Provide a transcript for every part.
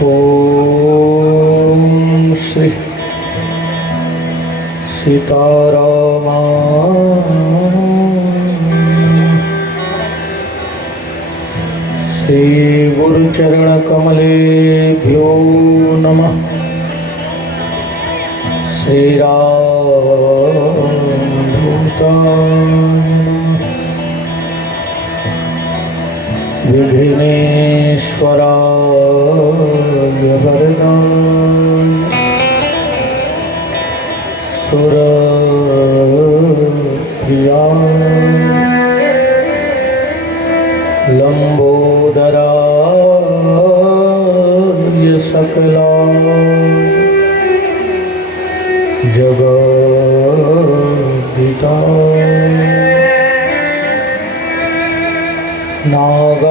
ओम श्री सीतारामा श्री गुरुचरण कमलेभ्यो नमः। श्री राम विघ्नेश्वराय वरदाय सुरप्रियाय लंबोदराय सकलाय जगद्दिताय नागाननाय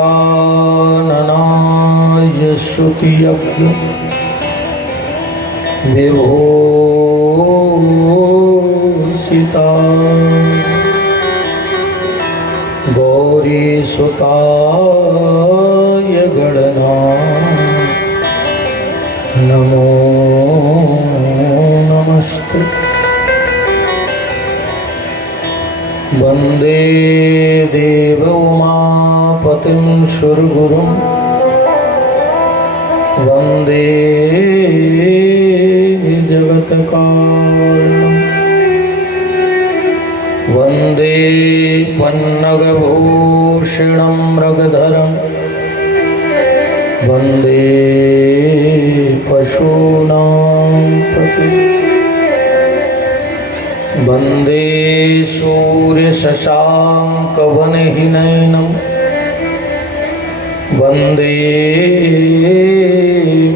श्रुतियज्ञ विभूषिताय गौरीसुताय गणनाय नमो नमस्ते। वंदे देव उमापतिं सुरगुरुं वंदे जगत्कारणं वंदे पन्नगभूषणं मृगधरं वंदे पशूनां पतिं वंदे सूर्यशशाङ्कवनहिनयनं वंदे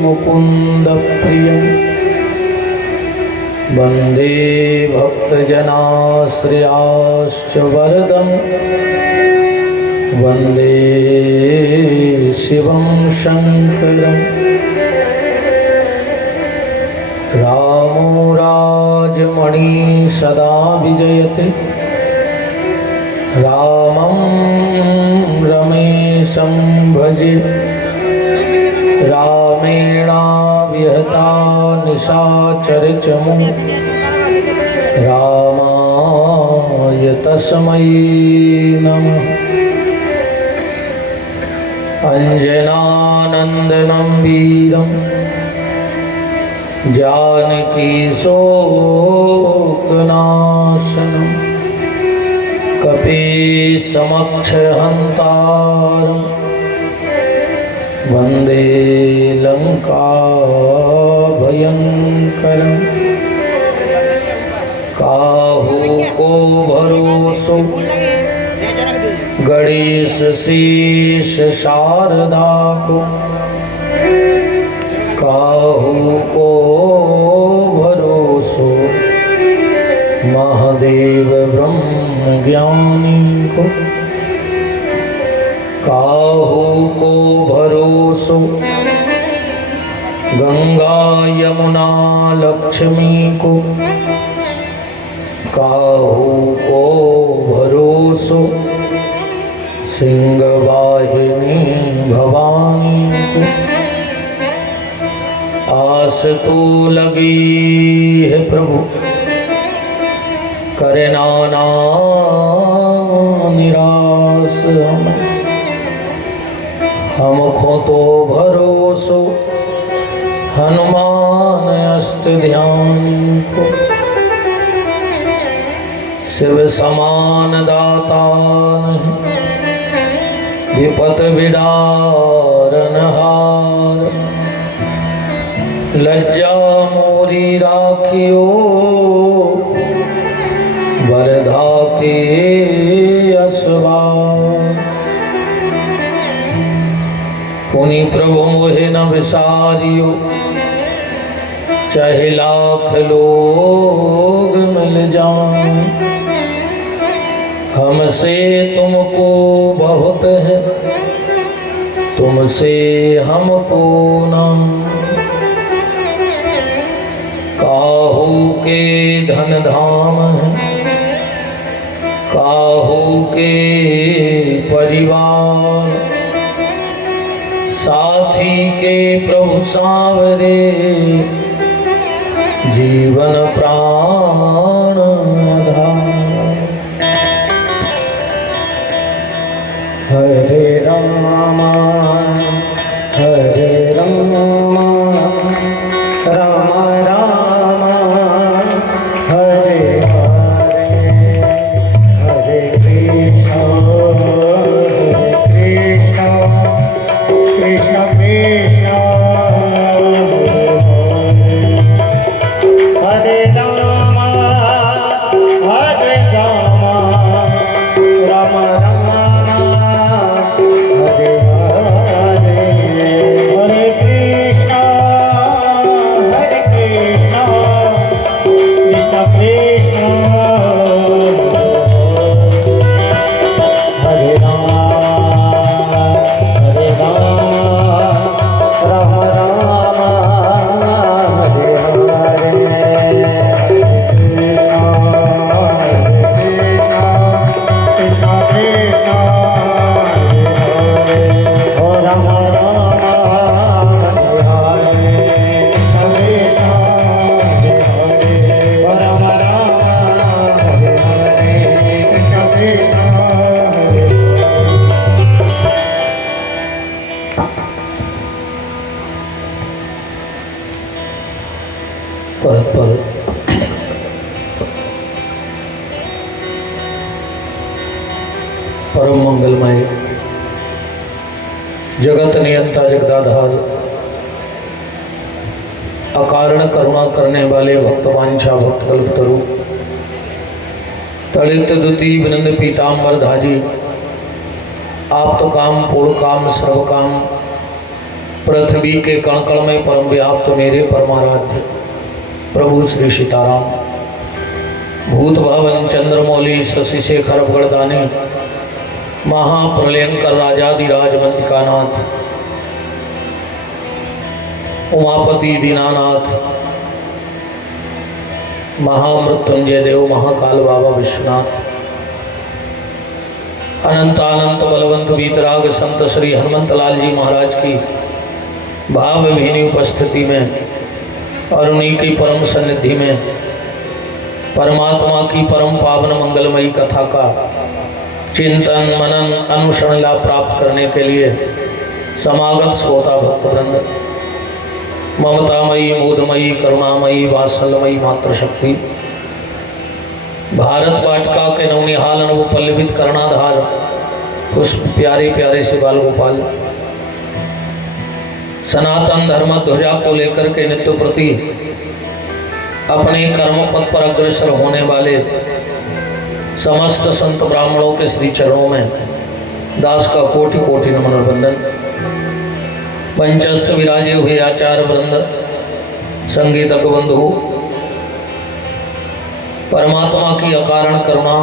मुकुन्दप्रियं वंदे भक्तजनाश्रयाश्च वरदं वंदे शिवं शङ्करम्। रामो राजमणि सदा विजयते रामं रमेशं भजे। रामेणाविहता निशाचरचमु रामाय तस्मै नमः। अंजनानन्दनं वीरं जानकी शोकनाशनं कपीसमक्षहन्तारं वन्दे लङ्काभयङ्करं। काहू को भरोसो गणेश शीश शारदा को काहू को भरोसो महादेव ब्रह्म ज्ञानी को काहू को भरोसो गंगा यमुना लक्ष्मी को काहू को भरोसो सिंहवाहिनी भवानी को। आस तो लगी है प्रभु करे नाना निराश हमको तो भरोसो हनुमान अष्ट ध्यान को। शिव समान दाता नहीं विपत विदारन हार लज्जा मोरी राखियो वरधा के असवार। पुनि प्रभु मोहे न विसारियो चाहे लाख लोग मिल जाएं हमसे तुमको बहुत है तुमसे हमको ना। काहू के धन धाम है काहू के परिवार साथी के प्रभु सांवरे जीवन प्राण आधार। हरे रामा हरे रामा राम राम हरे हरे हरे कृष्ण कृष्ण कृष्ण हरे राम राम राम हरे हरे हरे कृष्ण कृष्ण कृष्ण हरे राम राम राम हरे हरे कृष्ण कृष्ण ओ राम राम हरे हरे कृष्ण कृष्ण हरे हरे ओ राम राम हरे हरे कृष्ण कृष्ण हरे परस्पर परम मंगलमय जगत नियंता जगदाधार अकारण करुणा करने वाले भक्तवांछा भक्त कल्पतरु तड़ित दुति विनंद पीताम्बर धाजी आप्त काम पूर्ण काम सर्व काम पृथ्वी के कणकण में परम व्याप्त मेरे परमाराध्य प्रभु श्री सीताराम भूत भवन चंद्रमौली शशि शेखर गढ़दानी महाप्रलयंकर राजाधिराज मंतिकानाथ उमापति दीनानाथ महामृत्युंजय देव महाकाल बाबा विश्वनाथ अनंत अनंत बलवंत वीतराग संत श्री हनुमंत लाल जी महाराज की भाव विहीनी उपस्थिति में और उन्हीं की परम सन्निधि में परमात्मा की परम पावन मंगलमयी कथा का चिंतन मनन अनुसरण लाभ प्राप्त करने के लिए समागत श्रोता भक्तवृंद ममतामयी मोदमयी करुणामयी वात्सल्यमयी मातृशक्ति भारत वाटिका के नवनिहाल नव पल्लवित कर्णाधार उस प्यारे प्यारे से बाल गोपाल सनातन धर्म ध्वजा को लेकर के नित्य प्रति अपने कर्म पथ पर अग्रसर होने वाले समस्त संत ब्राह्मणों के श्री चरणों में दास का कोटि कोटि नमन और वंदन। पंचस्थ विराजे हुए आचार्य वृंद संगीतक बंधु परमात्मा की अकारण करुणा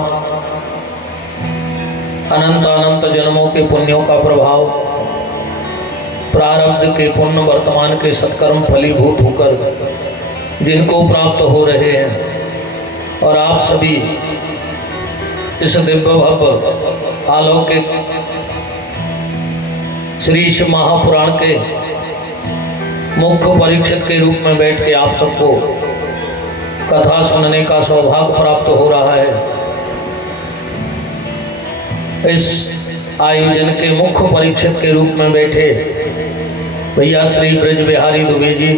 अनंत अनंत जन्मों के पुण्यों का प्रभाव प्रारब्ध के पुण्य वर्तमान के सत्कर्म फलीभूत होकर जिनको प्राप्त हो रहे हैं और आप सभी इस दिव्य भव्य अलौकिक श्री महापुराण के मुख्य परीक्षित के रूप में बैठ के आप सबको कथा सुनने का सौभाग्य प्राप्त हो रहा है। इस आयोजन के मुख्य परीक्षित के रूप में बैठे भैया श्री ब्रज बिहारी दुबे जी,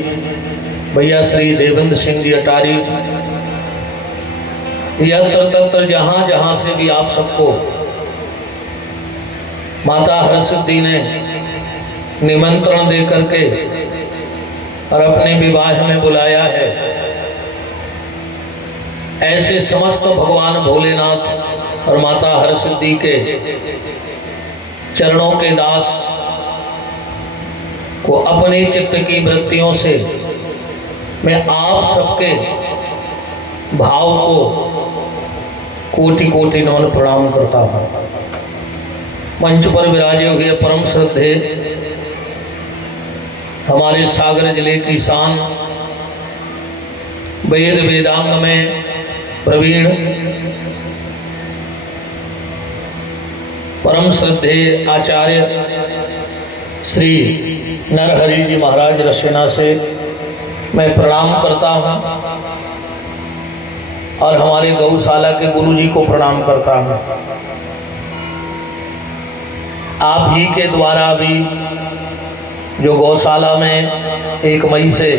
भैया श्री देवेंद्र सिंह जी अटारी, यत्र तत्र जहाँ जहाँ से भी आप सबको माता हरसिद्धि ने निमंत्रण दे करके और अपने विवाह में बुलाया है, ऐसे समस्त भगवान भोलेनाथ और माता हरसिद्धि के चरणों के दास को अपने चित्त की वृत्तियों से मैं आप सबके भाव को कोटि कोटि नमन प्रणाम करता हूँ। मंच पर विराजे हुए परम श्रद्धे हमारे सागर जिले की शान वेद वेदांग में प्रवीण परम श्रद्धे आचार्य श्री नरहरि जी महाराज रसेना से मैं प्रणाम करता हूँ और हमारे गौशाला के गुरु जी को प्रणाम करता हूँ। आप ही के द्वारा भी जो गौशाला में 1 मई से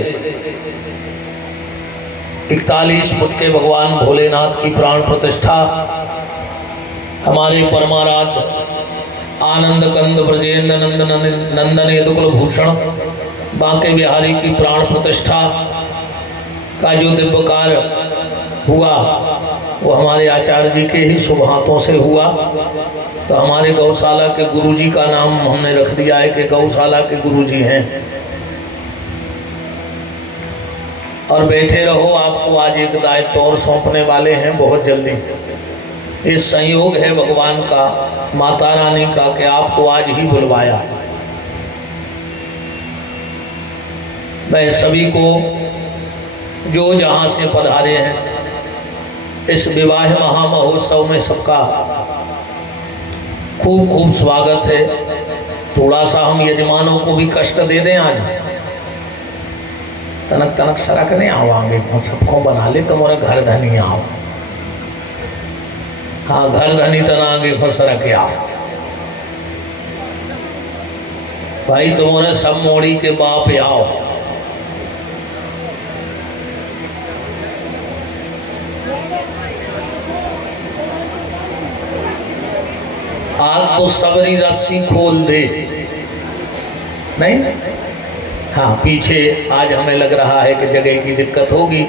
41 फुट के भगवान भोलेनाथ की प्राण प्रतिष्ठा, हमारे परमाराध्य आनंद कंद ब्रजेंद्र नंदन यदुकुल भूषण बांके बिहारी की प्राण प्रतिष्ठा का जो दिव्य कार्य हुआ वो हमारे आचार्य जी के ही शुभ हाथों से हुआ। तो हमारे गौशाला के गुरु जी का नाम हमने रख दिया है कि गौशाला के गुरु जी हैं। और बैठे रहो, आपको आज एक दायित्व और सौंपने वाले हैं बहुत जल्दी। ये संयोग है भगवान का, माता रानी का, कि आपको आज ही बुलवाया। मैं सभी को जो जहां से पधारे हैं इस विवाह महामहोत्सव में सबका खूब खूब स्वागत है। थोड़ा सा हम यजमानों को भी कष्ट दे दें आज, तनक तनक सरक नहीं आवांगे, सबको बना ले तुम्हारे घर धनी आओ। हाँ, घर धनी तनागे फसर के आओ भाई, तुम्हारे सब मोड़ी के बाप आओ। आज तो सबरी रस्सी खोल दे, नहीं? हाँ, पीछे आज हमें लग रहा है कि जगह की दिक्कत होगी।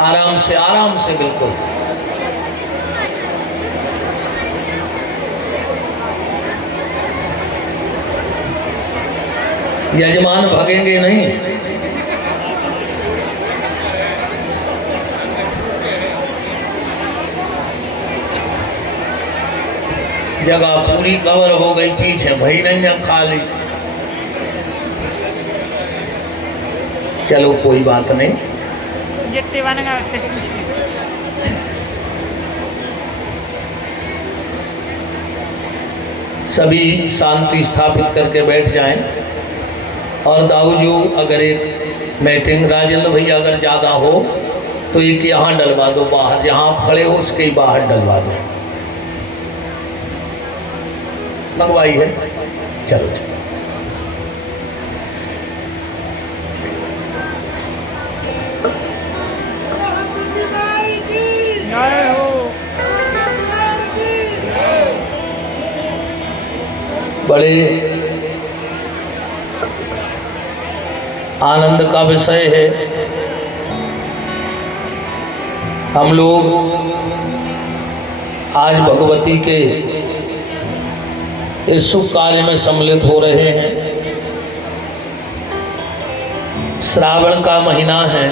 आराम से बिल्कुल। यजमान भागेंगे नहीं। जगह पूरी कवर हो गई, पीछे भाई नहीं खाली। चलो कोई बात नहीं। सभी शांति स्थापित करके बैठ जाएं। और दाऊजू अगर एक मीटिंग, राजेंद्र भैया अगर ज़्यादा हो तो एक यहाँ डलवा दो, बाहर जहाँ आप खड़े हो उसके ही बाहर डलवा दो। लगवाई है, चलो चलो। बड़े आनंद का विषय है। हम लोग आज भगवती के इस शुभ कार्य में सम्मिलित हो रहे हैं। श्रावण का महीना है,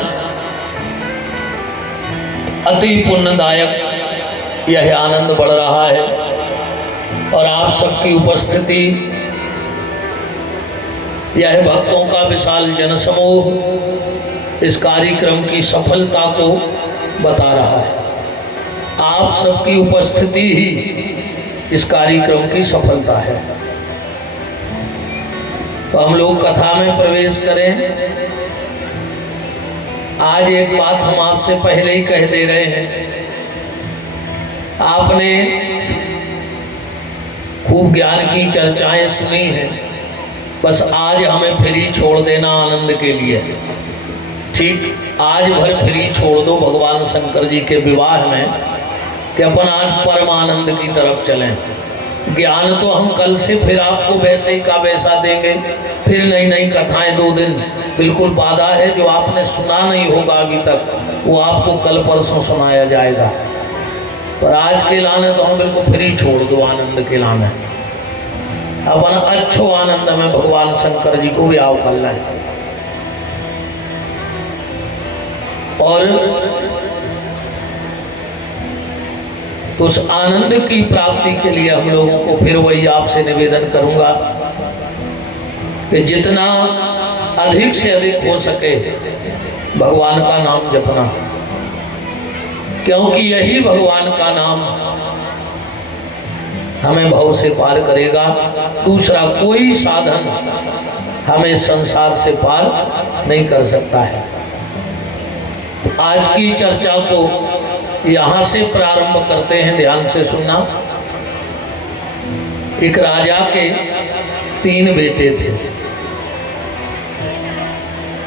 अति पुण्यदायक यह आनंद बढ़ रहा है और आप सबकी उपस्थिति, यह भक्तों का विशाल जनसमूह इस कार्यक्रम की सफलता को बता रहा है। आप सबकी उपस्थिति ही इस कार्यक्रम की सफलता है। तो हम लोग कथा में प्रवेश करें। आज एक बात हम आपसे पहले ही कह दे रहे हैं। आपने खूब ज्ञान की चर्चाएं सुनी हैं, बस आज हमें फ्री छोड़ देना आनंद के लिए। ठीक, आज भर फ्री छोड़ दो भगवान शंकर जी के विवाह में, कि अपन आज परम आनंद की तरफ चलें। ज्ञान तो हम कल से फिर आपको वैसे ही का वैसा देंगे, फिर नई नई कथाएं 2 दिन बिल्कुल वादा है। जो आपने सुना नहीं होगा अभी तक वो आपको कल परसों सुनाया जाएगा। पर आज के लाने तो हम बिल्कुल फ्री छोड़ दो आनंद के लाने। अपन अच्छो आनंद में भगवान शंकर जी को भी आओ कर लें। और उस आनंद की प्राप्ति के लिए हम लोगों को फिर वही आपसे निवेदन करूंगा कि जितना अधिक से अधिक हो सके भगवान का नाम जपना। क्योंकि यही भगवान का नाम हमें भव से पार करेगा। दूसरा कोई साधन हमें संसार से पार नहीं कर सकता है। आज की चर्चा को यहाँ से प्रारंभ करते हैं, ध्यान से सुनना। एक राजा के 3 बेटे थे।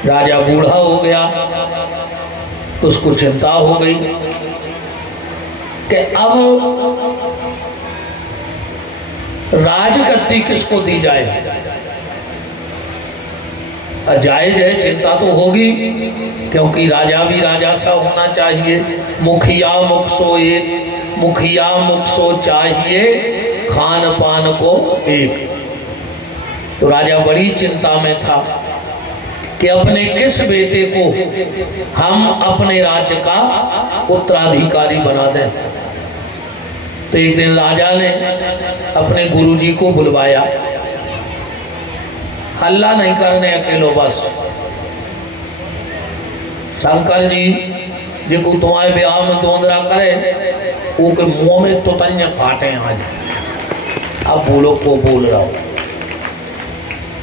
राजा बूढ़ा हो गया, उसको चिंता हो गई कि अब राजगद्दी किसको दी जाए। जायज है, चिंता तो होगी, क्योंकि राजा भी राजा सा होना चाहिए। मुखिया मुख सो एक, मुखिया मुख सो चाहिए, खान पान को एक। तो राजा बड़ी चिंता में था कि अपने किस बेटे को हम अपने राज्य का उत्तराधिकारी बना दें। तो एक दिन राजा ने अपने गुरुजी को बुलवाया। हल्ला नहीं करने अकेलो, बस शंकर जी जिनको तुम्हारे ब्याह में दोंदरा करे वो के मुंह में तो तन्य काटे आज। अब बोलो को बोल रहा हो,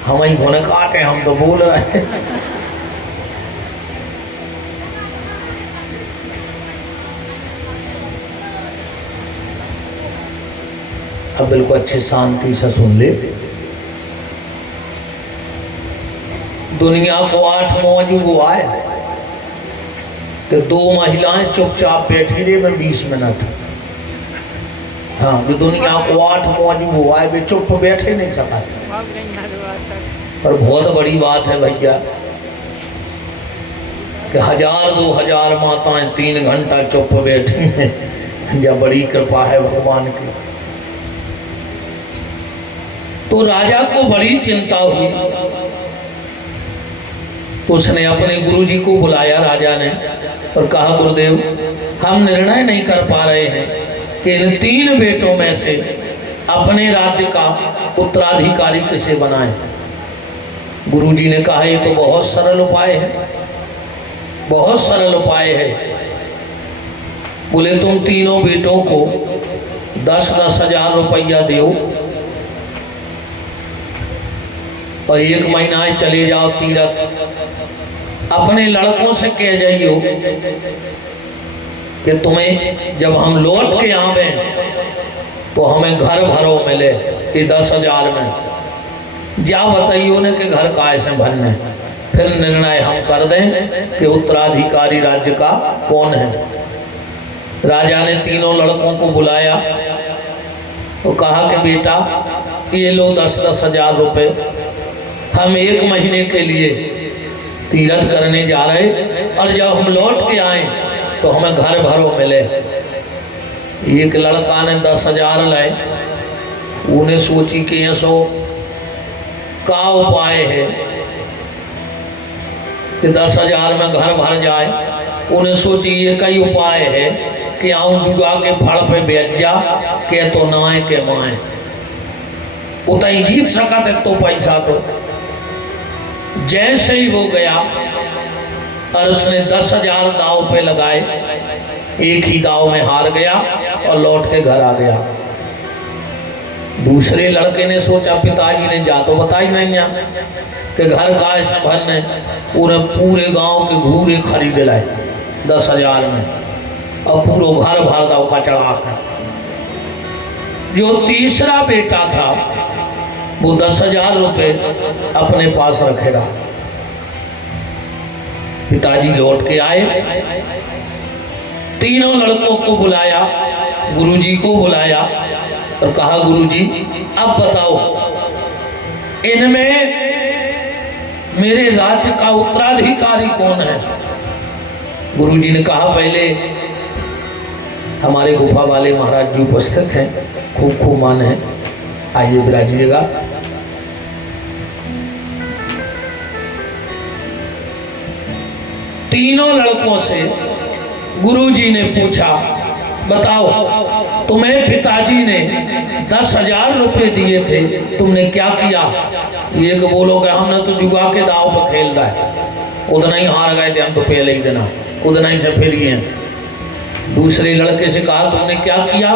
हम ही होने काटे, हम तो बोल रहे हैं। अब बिल्कुल अच्छी शांति से सुन ले। दुनिया को 8 मौजू हुआ है तो 2 महिलाएं चुपचाप बैठी रही में 20 मिनट। हाँ, जो दुनिया को 8 मौजू हुआ है वे चुप बैठे नहीं सका। पर बहुत बड़ी बात है भैया कि 1000-2000 माताएं 3 घंटा चुप बैठी हैं। यह बड़ी कृपा है भगवान की। तो राजा को बड़ी चिंता हुई। उसने अपने गुरुजी को बुलाया राजा ने और कहा, गुरुदेव हम निर्णय नहीं कर पा रहे हैं कि इन 3 बेटों में से अपने राज्य का उत्तराधिकारी किसे बनाएं। गुरुजी ने कहा, ये तो बहुत सरल उपाय है, बहुत सरल उपाय है। बोले तुम तीनों बेटों को 10-10 हजार रुपया दो और 1 महीना चले जाओ तीरथ। अपने लड़कों से कह जाइयो कि तुम्हें जब हम लौट के आवे तो हमें घर भरो मिले कि 10 हजार में। जा बताइयो ने कि घर का ऐसे भरने, फिर निर्णय हम कर दें कि उत्तराधिकारी राज्य का कौन है। राजा ने तीनों लड़कों को बुलाया तो कहा कि बेटा ये लो 10-10 हजार रुपये, हम 1 महीने के लिए तीरथ करने जा रहे और जब हम लौट के आए तो हमें घर भरो मिले। एक लड़का ने 10 हजार लाए। उन्हें सोची कि ऐसो का उपाय है कि 10 हजार में घर भर जाए। उन्हें सोची ये कई उपाय है कि आऊं जुगा के फड़ पे बैठ जा के तो नाए के माए उतई जीत सकत है तो पैसा तो। जैसे ही वो गया और उसने 10 हजार दाव पे लगाए, एक ही दाव में हार गया और लौट के घर आ गया। दूसरे लड़के ने सोचा, पिताजी ने जा तो बताई नहीं यहाँ कि घर का ऐसा भरने, उन्हें पूरे गांव के घूरे खरीद लाए 10 हजार में और पूरा घर भर दाव का चढ़ा। जो तीसरा बेटा था वो 10 हजार रुपये अपने पास रखेगा। पिताजी लौट के आए, तीनों लड़कों को बुलाया, गुरुजी को बुलाया और कहा, गुरुजी अब बताओ इनमें मेरे राज्य का उत्तराधिकारी कौन है। गुरुजी ने कहा, पहले हमारे गुफा वाले महाराज जी उपस्थित हैं, खूब खूब मान है, आइए विराजिएगा। तीनों लड़कों से गुरुजी ने पूछा, बताओ तुम्हें पिताजी ने 10 हजार रुपये दिए थे, तुमने क्या किया। एक बोलोगे हमने तो जुगा के दाव पर खेल रहा है, उतना ही हार गए थे हम तो पहले ही देना, उतना ही से फिर ये दूसरे लड़के से कहा तुमने क्या किया?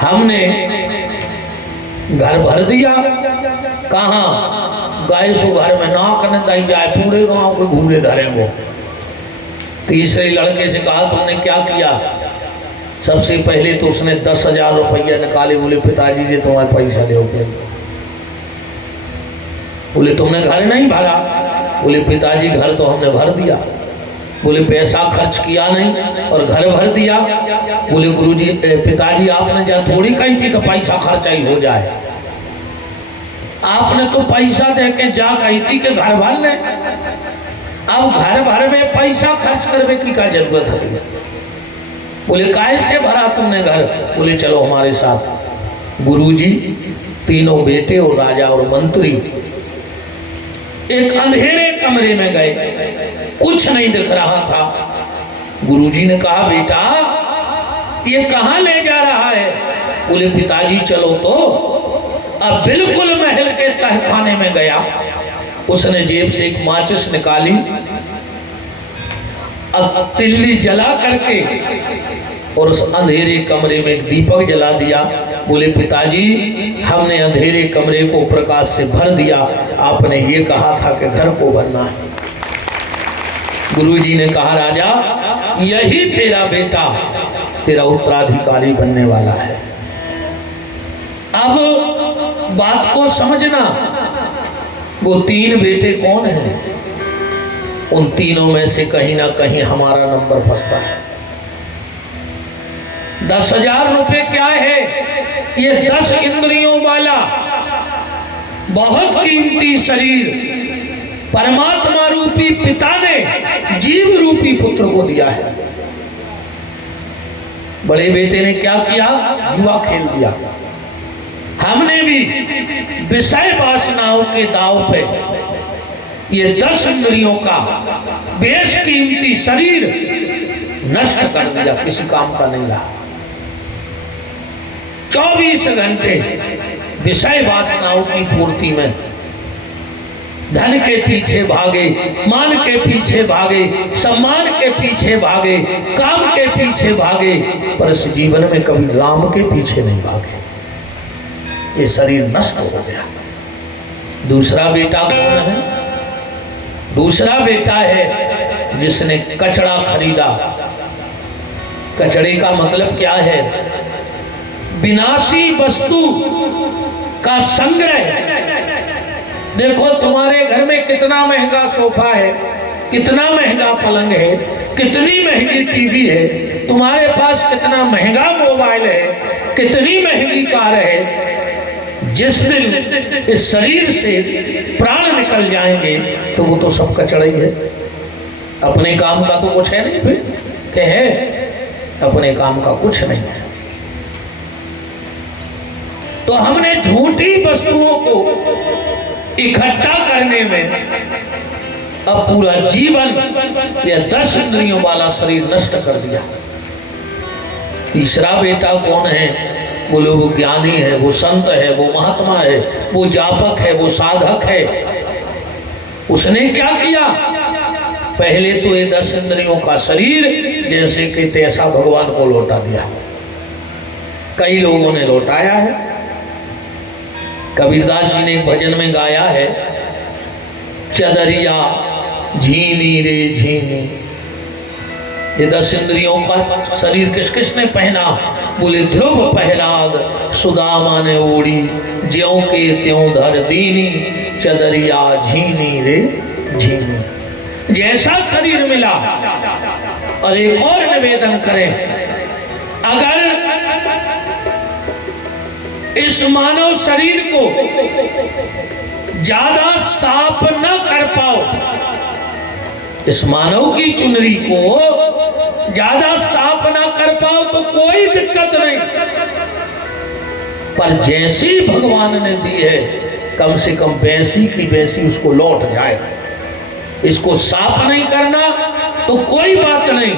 हमने घर भर दिया। कहाँ? गाय सो घर में नाक न दही जाए, पूरे गांव के घूरे धरे वो। तीसरे लड़के से कहा तुमने क्या किया? सबसे पहले तो उसने 10,000 रुपया निकाले। बोले पिताजी जी तुम्हारे पैसा दो। बोले तुमने घर नहीं भरा? बोले पिताजी घर तो हमने भर दिया। बोले पैसा खर्च किया नहीं और घर भर दिया? बोले गुरुजी पिताजी आपने जा थोड़ी कही थी कि पैसा खर्चा ही हो जाए। आपने तो पैसा दे के जा कही थी कि घर भर ले। अब घर भर में पैसा खर्च करने की क्या जरूरत है? बोले काहे से भरा तुमने घर? बोले चलो हमारे साथ। गुरुजी तीनों बेटे और राजा और मंत्री एक अंधेरे कमरे में गए, कुछ नहीं दिख रहा था। गुरुजी ने कहा बेटा ये कहां ले जा रहा है? बोले पिताजी चलो तो। अब बिल्कुल महल के तहखाने में गया। उसने जेब से एक माचिस निकाली, अब तिल्ली जला करके और उस अंधेरे कमरे में एक दीपक जला दिया। बोले पिताजी हमने अंधेरे कमरे को प्रकाश से भर दिया, आपने ये कहा था कि घर को भरना है। गुरुजी ने कहा राजा यही तेरा बेटा तेरा उत्तराधिकारी बनने वाला है। अब बात को समझना, वो 3 बेटे कौन हैं? उन तीनों में से कहीं ना कहीं हमारा नंबर फंसता है। 10,000 रुपए क्या है? ये 10 इंद्रियों वाला बहुत कीमती शरीर परमात्मा रूपी पिता ने जीव रूपी पुत्र को दिया है। बड़े बेटे ने क्या किया? जुआ खेल दिया। हमने भी विषय वासनाओं के दाव पे ये 10 इंद्रियों का बेशकीमती शरीर नष्ट कर दिया, किसी काम का नहीं रहा। 24 घंटे विषय वासनाओं की पूर्ति में धन के पीछे भागे, मान के पीछे भागे, सम्मान के पीछे भागे, काम के पीछे भागे, पर इस जीवन में कभी राम के पीछे नहीं भागे। ये शरीर नष्ट हो गया। दूसरा बेटा कौन है? दूसरा बेटा है जिसने कचड़ा खरीदा। कचड़े का मतलब क्या है? विनाशी वस्तु का संग्रह। देखो तुम्हारे घर में कितना महंगा सोफा है, कितना महंगा पलंग है, कितनी महंगी टीवी है, तुम्हारे पास कितना महंगा मोबाइल है, कितनी महंगी कार है। जिस दिन इस शरीर से प्राण निकल जाएंगे तो वो तो सब कचड़ा ही है। अपने काम का तो कुछ है नहीं, फिर क्या है? अपने काम का कुछ नहीं है। तो हमने झूठी वस्तुओं को इकट्ठा करने में अब पूरा जीवन या 10 इंद्रियों वाला शरीर नष्ट कर दिया। तीसरा बेटा कौन है? बोले वो ज्ञानी है, वो संत है, वो महात्मा है, वो जापक है, वो साधक है। उसने क्या किया? पहले तो ये 10 इंद्रियों का शरीर जैसे कि तैसा भगवान को लौटा दिया। कई लोगों ने लौटाया है। कबीरदास जी ने एक भजन में गाया है, चदरिया झीनी रे झीनी। ये 10 इंद्रियों का शरीर किस किस ने पहना? बोले ध्रुव प्रहलाद सुदामा ने ओढ़ी, ज्यों के त्यों धर दीनी, चदरिया झीनी रे झीनी। जैसा शरीर मिला। और एक और निवेदन करें, अगर इस मानव शरीर को ज्यादा साफ न कर पाओ, इस मानव की चुनरी को ज्यादा साफ ना कर पाओ तो कोई दिक्कत नहीं, पर जैसी भगवान ने दी है कम से कम वैसी की वैसी उसको लौट जाए। इसको साफ नहीं करना तो कोई बात नहीं,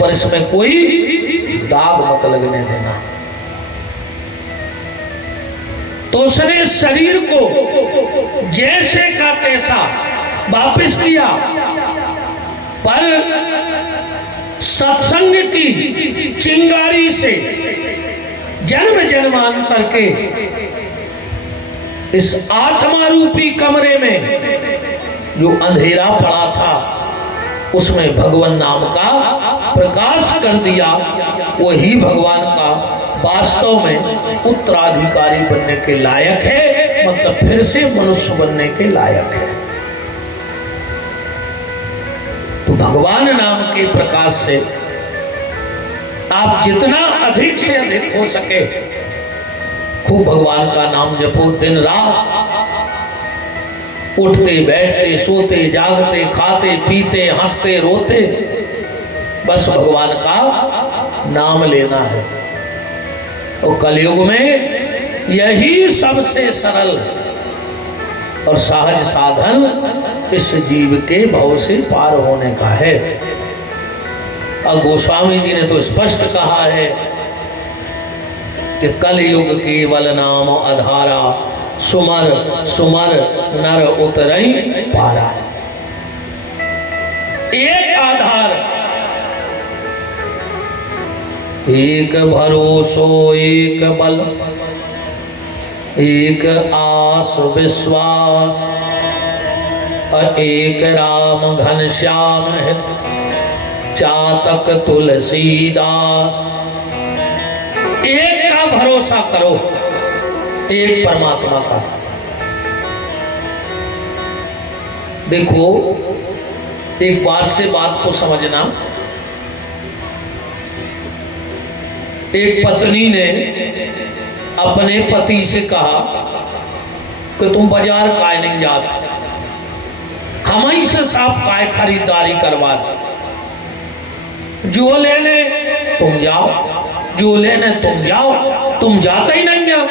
पर इसमें कोई दाग मत लगने देना। तो उसने शरीर को जैसे का तैसा वापस किया, पर सत्संग की चिंगारी से जन्म जन्मांतर के इस आत्मा रूपी कमरे में जो अंधेरा पड़ा था उसमें भगवान नाम का प्रकाश कर दिया। वही भगवान का वास्तव में उत्तराधिकारी बनने के लायक है, मतलब फिर से मनुष्य बनने के लायक है। तो भगवान नाम के प्रकाश से आप जितना अधिक से अधिक हो सके खूब भगवान का नाम जपो। दिन रात उठते बैठते सोते जागते खाते पीते हंसते रोते बस भगवान का नाम लेना है। और कलयुग में यही सबसे सरल और सहज साधन इस जीव के भव से पार होने का है। और गोस्वामी जी ने तो स्पष्ट कहा है कि कलयुग केवल नाम आधारा, सुमर सुमर नर उतरई पारा। एक आधार, एक भरोसो, एक बल, एक आस विश्वास, एक राम घनश्याम हित, चातक तुलसीदास। एक का भरोसा करो, एक परमात्मा का। देखो एक बात से बात को समझना। एक पत्नी ने अपने पति से कहा कि तुम बाजार काय नहीं जाते, हम ही से साफ काय खरीदारी करवा दे। जो लेने तुम जाओ, जो लेने तुम जाओ, तुम जाते ही नहीं जाओ।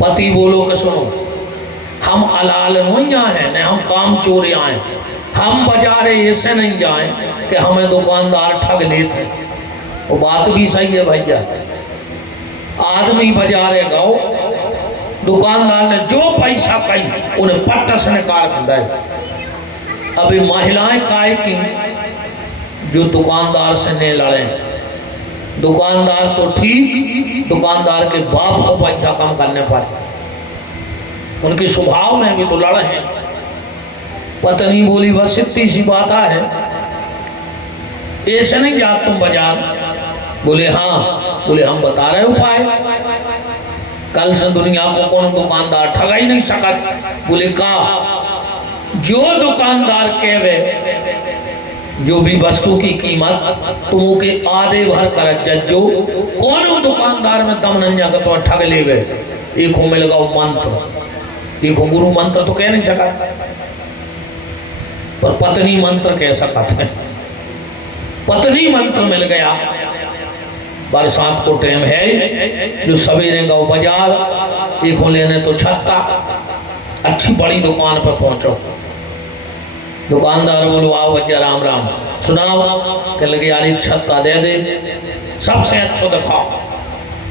पति बोलो कि सुनो, हम अलाल नहीं हैं, न हम काम चोर आए, हम बाजारे ऐसे नहीं जाएं कि हमें दुकानदार ठग लेते। वो बात भी सही है भैया। आदमी बाजारे गो, दुकानदार ने जो पैसा कही उन्हें पट्ट से निकाल दे। अभी महिलाएं काय की जो दुकानदार से नहीं लड़े। दुकानदार तो ठीक, दुकानदार के बाप को पैसा कम करने पर उनके स्वभाव में भी तो लड़े हैं। पत्नी बोली बस इतनी सी बात है, ऐसे नहीं जा तुम बाजार। बोले हाँ। बोले हम बता रहे उपाय, कल से दुनिया को कौन दुकानदार ठगा ही नहीं सका। बोले का जो दुकानदार कहे जो भी वस्तु की कीमत तुम के आधे भर कर जज्जो, कौन दुकानदार में दम नंजा का तो ठग ले गए। एक हो में लगाओ मंत्र, देखो गुरु मंत्र तो कह नहीं सका, पर पत्नी मंत्र कह सकता था। पत्नी मंत्र मिल गया। बरसात को टाइम है, जो सवेरे गौ बाजार, एक हो लेने तो छत्ता, अच्छी बड़ी दुकान पर पहुंचो। दुकानदार बोलो आओ बच्चा राम राम, सुनाओ। कह लगे यार एक छत्ता दे दे, सबसे अच्छो दिखाओ।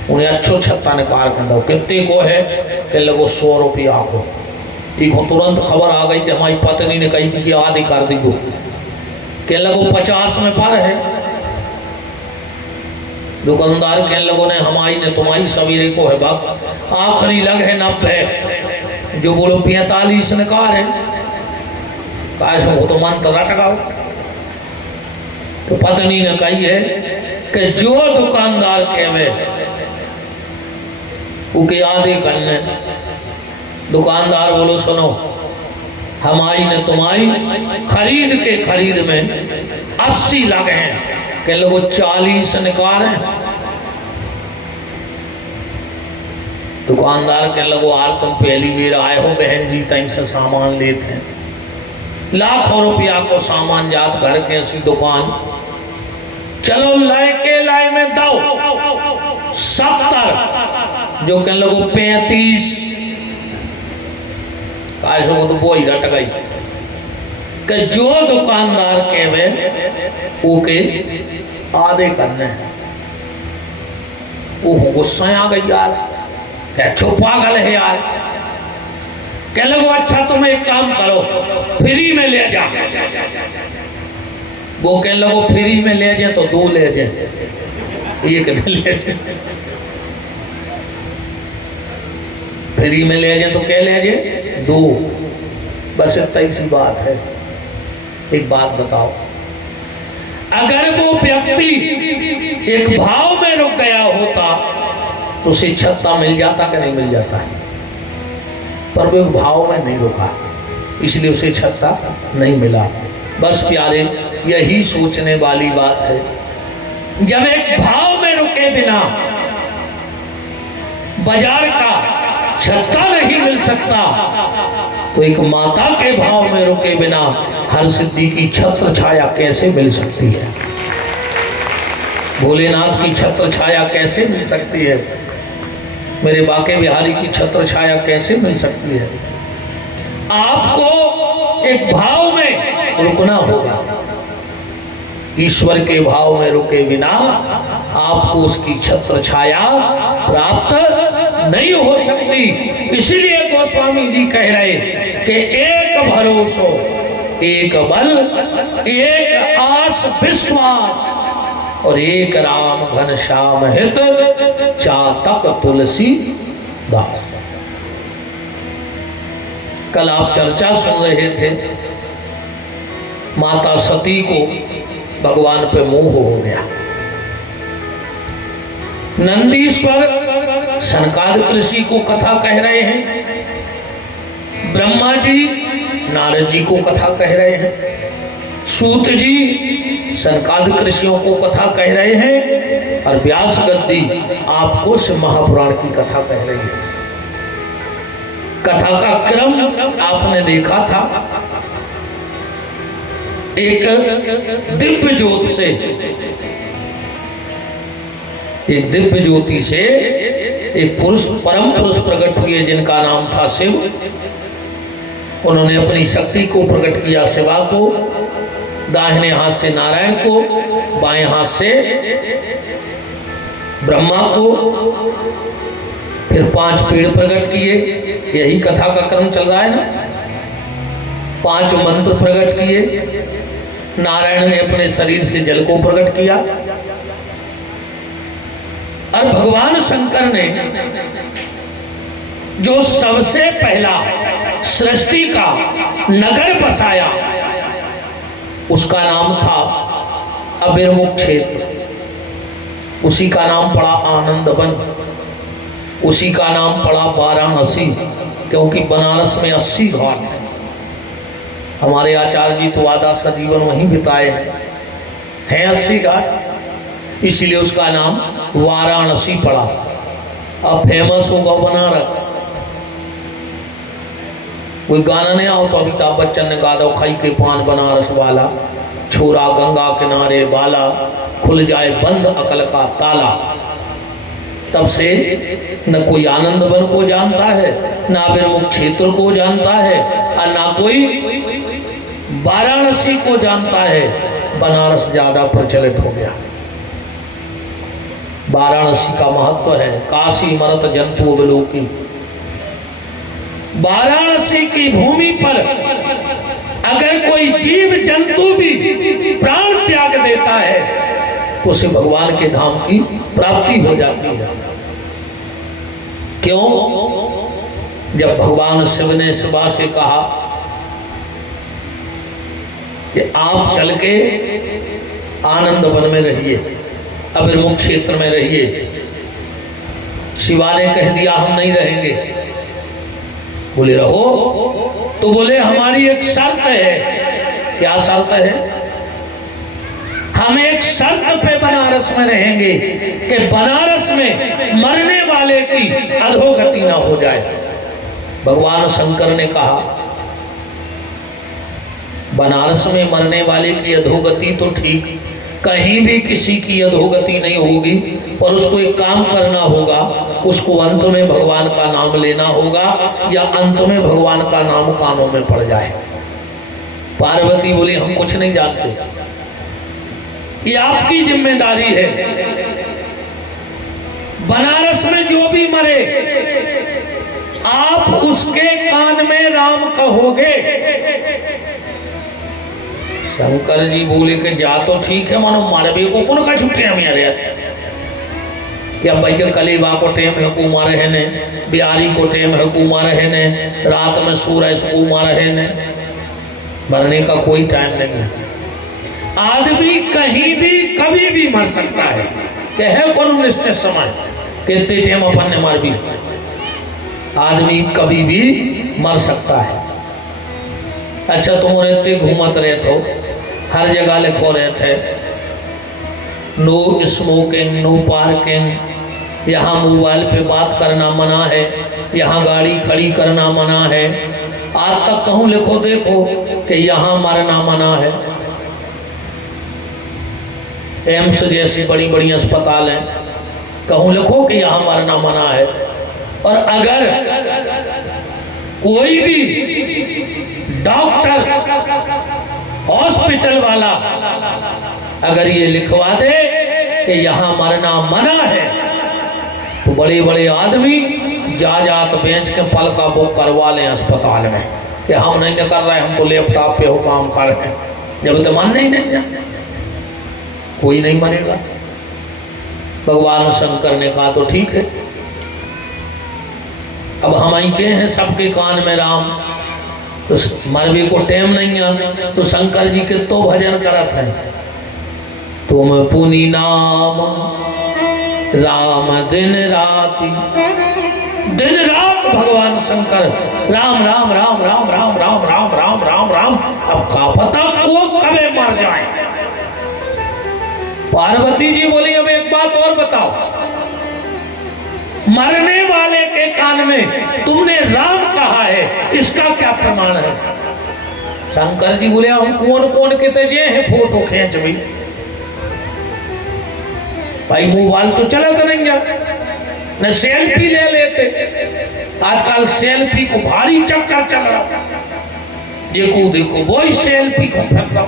उन्हें अच्छो छत्ता निकाल कर दो। कितने को है? कह लगो 100 रुपया को। देखो तुरंत खबर आ गई कि हमारी पत्नी ने कही थी कि आधी कर दी। कह लगो 50 में पर है। दुकानदार कह लगो ने हमारी ने तुम्हारी सवेरे को है बाप, आखिरी लग है 90। जो बोलो 45 निकाल है, तो मंत्र रटकाओ। तो पत्नी ने कही है कि जो दुकानदार कहे उके आधे करने। दुकानदार बोलो सुनो, हमारी ने तुम्हारी खरीद के खरीद में 80 लगे हैं, के लोगों 40 निकाल हैं। दुकानदार के लोगों यार तुम पहली बार आए हो बहन जी, तहीं से सामान लेते हैं, लाखों रुपया को सामान जात घर के ऐसी दुकान। चलो लाए के लाए में दो 70, जो कह लोगों 35। ऐसे को तो वो ही रट गई कि जो दुकानदार के में ओके आधे करने हैं। वो गुस्सा आ गई यार, क्या पागल है यार। कह लोगों अच्छा तुम एक काम करो, फ्री में ले जा। वो कहने लगो फ्री में ले जाए तो 2 ले जाए, एक नहीं ले जाए। फ्री में ले जाए तो क्या ले जाए? 2। बस इतना सी बात है। एक बात बताओ, अगर वो व्यक्ति एक भाव में रुक गया होता तो उसे छत्ता मिल जाता कि नहीं मिल जाता है? पर वो भाव में नहीं रुका, इसलिए उसे छत्ता नहीं मिला। बस प्यारे, यही सोचने वाली बात है। जब एक भाव में रुके बिना बाजार का छत्ता नहीं मिल सकता, तो एक माता के भाव में रुके बिना हर सिद्धि की छत्र छाया कैसे मिल सकती है? भोलेनाथ की छत्र छाया कैसे मिल सकती है? मेरे बाके बिहारी की छत्र छाया कैसे मिल सकती है? आपको एक भाव में रुकना होगा। ईश्वर के भाव में रुके बिना आपको उसकी छत्र छाया प्राप्त नहीं हो सकती। इसीलिए गोस्वामी जी कह रहे कि एक भरोसो, एक बल, एक आस विश्वास और एक राम घनश्याम हित, चातक तुलसी दास। कल आप चर्चा सुन रहे थे, माता सती को भगवान पे मोह हो गया। नंदीश्वर सनकादिक ऋषि को कथा कह रहे हैं, ब्रह्मा जी नारद जी को कथा कह रहे हैं, सूत जी सनकादिक ऋषियों को कथा कह रहे हैं, और व्यास गद्दी आपको से महापुराण की कथा कह रही है। कथा का क्रम आपने देखा था। एक दिव्य ज्योति से, एक दिव्य ज्योति से एक पुरुष, परम पुरुष प्रकट हुए जिनका नाम था शिव। उन्होंने अपनी शक्ति को प्रकट किया शिवा को, दाहिने हाथ से नारायण को, बाएं हाथ से ब्रह्मा को, फिर 5 पेड़ प्रकट किए। यही कथा का क्रम चल रहा है ना। 5 मंत्र प्रकट किए। नारायण ने अपने शरीर से जल को प्रकट किया और भगवान शंकर ने जो सबसे पहला सृष्टि का नगर बसाया, उसका नाम था अभिर्मुख क्षेत्र। उसी का नाम पड़ा आनंदवन, उसी का नाम पड़ा वाराणसी, क्योंकि बनारस में 80 घाट है। हमारे आचार्य जी तो आधा सा जीवन वहीं बिताए हैं 80 घाट, इसीलिए उसका नाम वाराणसी पड़ा। अब फेमस होगा बनारस। कोई गाना नहीं आओ तो अमिताभ बच्चन ने गा दो, खाई के पान बनारस वाला, छोरा गंगा किनारे वाला, खुल जाए बंद अकल का ताला। तब से न कोई आनंदवन को जानता है, न अभिर्मुख क्षेत्र को जानता है, और ना कोई वाराणसी को जानता है। बनारस ज्यादा प्रचलित हो गया। वाराणसी का महत्व है, काशी मरत जंतु अवलोकी। वाराणसी की भूमि पर अगर कोई जीव जंतु भी प्राण त्याग देता है तो उसे भगवान के धाम की प्राप्ति हो जाती है। क्यों? जब भगवान शिव ने शिवा से कहा कि आप चल के आनंद वन में रहिए, अभिर्मुख क्षेत्र में रहिए, शिवा ने कह दिया हम नहीं रहेंगे। बोले रहो। तो बोले हमारी एक शर्त है। क्या शर्त है? हम एक शर्त पे बनारस में रहेंगे कि बनारस में मरने वाले की अधोगति ना हो जाए। भगवान शंकर ने कहा बनारस में मरने वाले की अधोगति तो ठीक, कहीं भी किसी की अधोगति नहीं होगी, पर उसको एक काम करना होगा, उसको अंत में भगवान का नाम लेना होगा, या अंत में भगवान का नाम कानों में पड़ जाए। पार्वती बोली हम कुछ नहीं जानते, ये आपकी जिम्मेदारी है। बनारस में जो भी मरे आप उसके कान में राम कहोगे, शंकर जी बोले कि जा तो ठीक है, मानो मारबे को कौन का छुट्टी हम यार क्या भाई के कलेबा को टेम है को मारे है ने, बिहारी को टेम है को मारे है ने, रात में सूरज को मारे है ने, मरने का कोई टाइम नहीं है। आदमी कहीं भी कभी भी मर सकता है, क्या है कौन निश्चित समय कितने टेम अपन ने मार भी, आदमी कभी भी मर सकता है। अच्छा तुम रहते घूमत रहे तो हर जगह लिखो रहे थे नो स्मोकिंग, नो पार्किंग, यहाँ मोबाइल पे बात करना मना है, यहाँ गाड़ी खड़ी करना मना है। आज तक कहूँ लिखो देखो कि यहाँ मरना मना है। एम्स जैसी बड़ी बड़ी अस्पताल हैं, कहूँ लिखो कि यहाँ मरना मना है। और अगर कोई भी डॉक्टर हॉस्पिटल वाला अगर ये लिखवा दे कि यहाँ मरना मना है, तो बड़े बड़े आदमी जात बेंच के पल का बुक करवा लें अस्पताल में कि हम नहीं कर रहे, हम तो लैपटॉप पे हो काम कर रहे हैं। जब तो मन नहीं कोई नहीं मरेगा। भगवान शंकर ने कहा तो ठीक है, अब हम आई के हैं सबके कान में राम, तो मरबे को टेम नहीं है, तो शंकर जी के तो भजन करत है। तुम पुनि नाम राम दिन राति, दिन रात भगवान शंकर राम राम राम राम राम राम राम राम राम राम। अब का पता वो कबे मर जाए। पार्वती जी बोली अब एक बात और बताओ, मरने वाले के कान में तुमने राम कहा है, इसका क्या प्रमाण है? शंकर जी बोले हम कौन कौन के तेजे हैं फोटो खींच भी, भाई मोबाइल तो चला तो नहीं गया न, सेल्फी ले लेते। आजकल सेल्फी को भारी चक्कर चल रहा, देखो देखो वही सेल्फी को फेंका।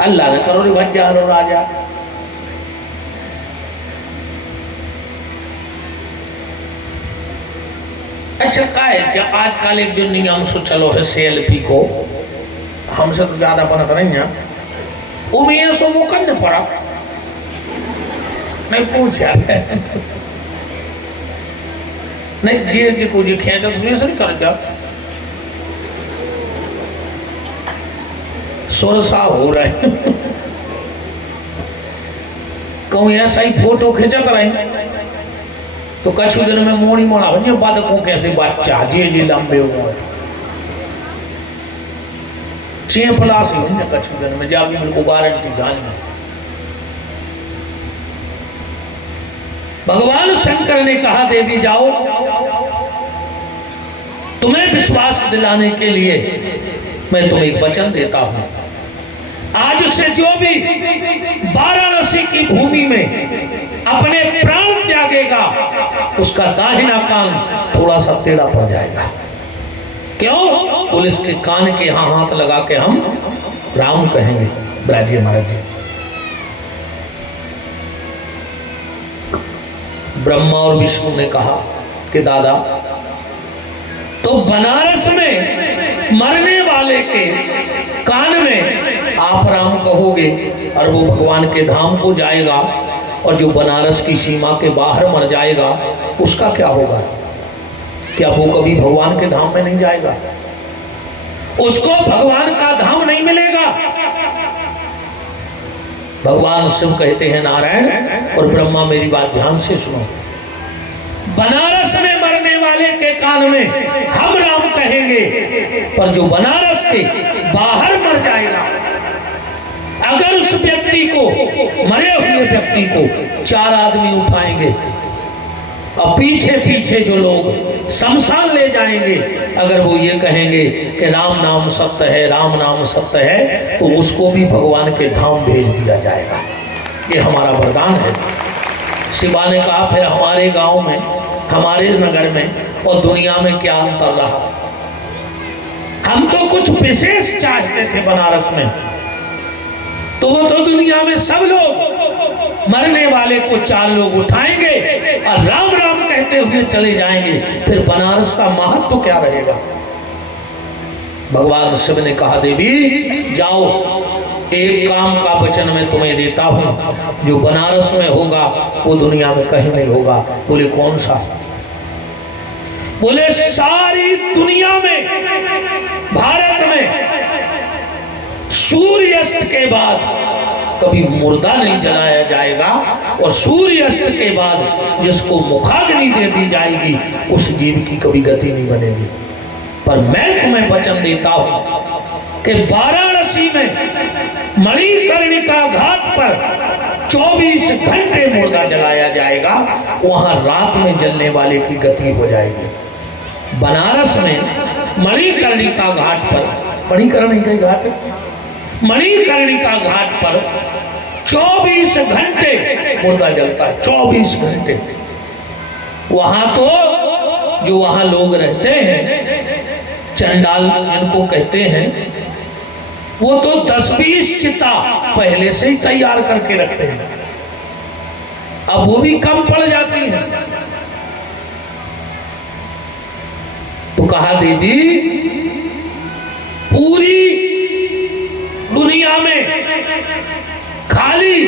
अल्लाह ने करो रे बच्चा रो राजा। अच्छा का है क्या आजकल एक जो नियम सो चलो है सेल्फी को, हमसे तो ज्यादा बनत नहीं है, उमें सो वो करने पड़ा नहीं पूछा नहीं जी को जी खेचा तो नहीं कर जा सोरसा हो रहा है। कहूँ ऐसा ही फोटो खींचत रहे तो कछु दिन में मोड़ी मोड़ा हो बादकों कैसे बच्चा जे जे लंबे हुए चेपला से हो कछु दिन में जाके मेरे को गारंटी जानी। भगवान शंकर ने कहा देवी जाओ, तुम्हें विश्वास दिलाने के लिए मैं तुम्हें एक वचन देता हूं। आज से जो भी वाराणसी की भूमि में अपने प्राण त्यागेगा उसका दाहिना कान थोड़ा सा टेढ़ा पड़ जाएगा। क्यों? पुलिस के कान के यहां हाथ लगा के हम राम कहेंगे। ब्राजी महाराज जी, ब्रह्मा और विष्णु ने कहा कि दादा तो बनारस में मरने वाले के कान में आप राम कहोगे और वो भगवान के धाम को जाएगा, और जो बनारस की सीमा के बाहर मर जाएगा उसका क्या होगा? क्या वो कभी भगवान के धाम में नहीं जाएगा? उसको भगवान का धाम नहीं मिलेगा। भगवान शिव कहते हैं नारायण, और ब्रह्मा मेरी बात ध्यान से सुनो, बनारस में मरने वाले के कान में हम राम कहेंगे, पर जो बनारस के बाहर मर जाएगा, अगर उस व्यक्ति को, मरे हुए व्यक्ति को 4 आदमी उठाएंगे और पीछे पीछे जो लोग शमशान ले जाएंगे, अगर वो ये कहेंगे कि राम नाम सत्य है, राम नाम सत्य है, तो उसको भी भगवान के धाम भेज दिया जाएगा। ये हमारा वरदान है। शिवा ने कहा फिर हमारे गांव में, हमारे नगर में और दुनिया में क्या अंतर रहा? हम तो कुछ विशेष चाहते थे बनारस में, तो वो तो दुनिया में सब लोग मरने वाले को 4 लोग उठाएंगे और राम राम कहते हुए चले जाएंगे, फिर बनारस का महत्व क्या रहेगा? भगवान शिव ने कहा देवी जाओ, एक काम का वचन मैं तुम्हें देता हूं, जो बनारस में होगा वो दुनिया में कहीं नहीं होगा। बोले कौन सा? बोले सारी दुनिया में, भारत में सूर्यास्त के बाद कभी मुर्दा नहीं जलाया जाएगा, और सूर्यास्त के बाद जिसको मुखाग्नि दे दी जाएगी उस जीव की कभी गति नहीं बनेगी। पर मैं तुम्हें वचन देता हूं कि वाराणसी में मणिकर्णिका घाट पर 24 घंटे मुर्दा जलाया जाएगा, वहां रात में जलने वाले की गति हो जाएगी। बनारस में मणिकर्णिका घाट पर, मणिकर्णिका घाट, मणिकर्णिका घाट पर 24 घंटे मुर्दा जलता है, 24 घंटे। वहां तो जो वहां लोग रहते हैं, चंडाल जिनको कहते हैं, वो तो 10-20 चिता पहले से ही तैयार करके रखते हैं। अब वो भी कम पड़ जाती है। तो कहा देवी पूरी दुनिया में खाली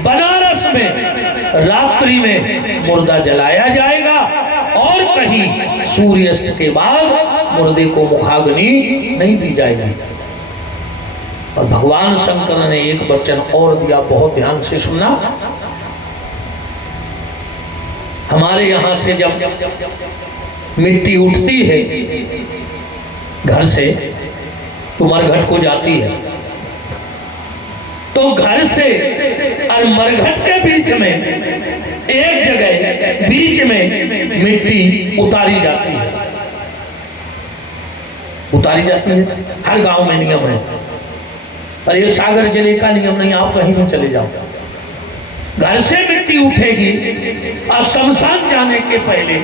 बनारस में रात्रि में मुर्दा जलाया जाएगा, और कहीं सूर्यास्त के बाद मुर्दे को मुखाग्नि नहीं दी जाएगी। और भगवान शंकर ने एक वचन और दिया, बहुत ध्यान से सुनना। हमारे यहां से जब मिट्टी उठती है घर से तो मरघट को जाती है, तो घर से और मरघट के बीच में एक जगह बीच में मिट्टी उतारी जाती है, उतारी जाती है। हर गांव में नियम है, और ये सागर जिले का नियम नहीं, आप कहीं भी चले जाओ। घर से मिट्टी उठेगी और शमशान जाने के पहले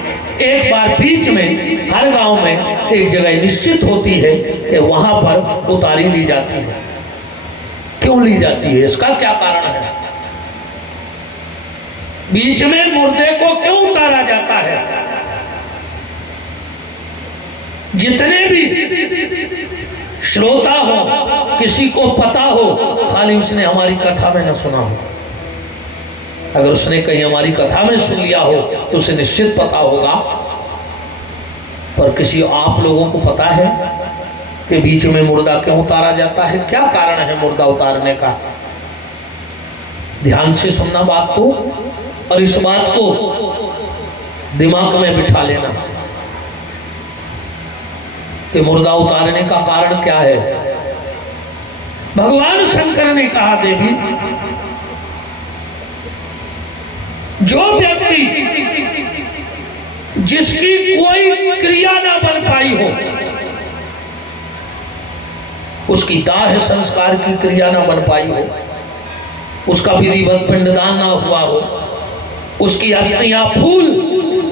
एक बार बीच में हर गांव में एक जगह निश्चित होती है कि वहां पर उतारी ली जाती है। क्यों ली जाती है, इसका क्या कारण है? बीच में मुर्दे को क्यों उतारा जाता है? जितने भी श्रोता हो, किसी को पता हो, खाली उसने हमारी कथा में न सुना हो। अगर उसने कहीं हमारी कथा में सुन लिया हो तो उसे निश्चित पता होगा, पर किसी आप लोगों को पता है कि बीच में मुर्दा क्यों उतारा जाता है? क्या कारण है मुर्दा उतारने का? ध्यान से सुनना बात को, और इस बात को दिमाग में बिठा लेना कि मुर्दा उतारने का कारण क्या है। भगवान शंकर ने कहा देवी, जो व्यक्ति जिसकी कोई क्रिया ना बन पाई हो, उसकी दाह संस्कार की क्रिया ना बन पाई हो, उसका विधिवत पिंडदान ना हुआ हो, उसकी अस्थियां फूल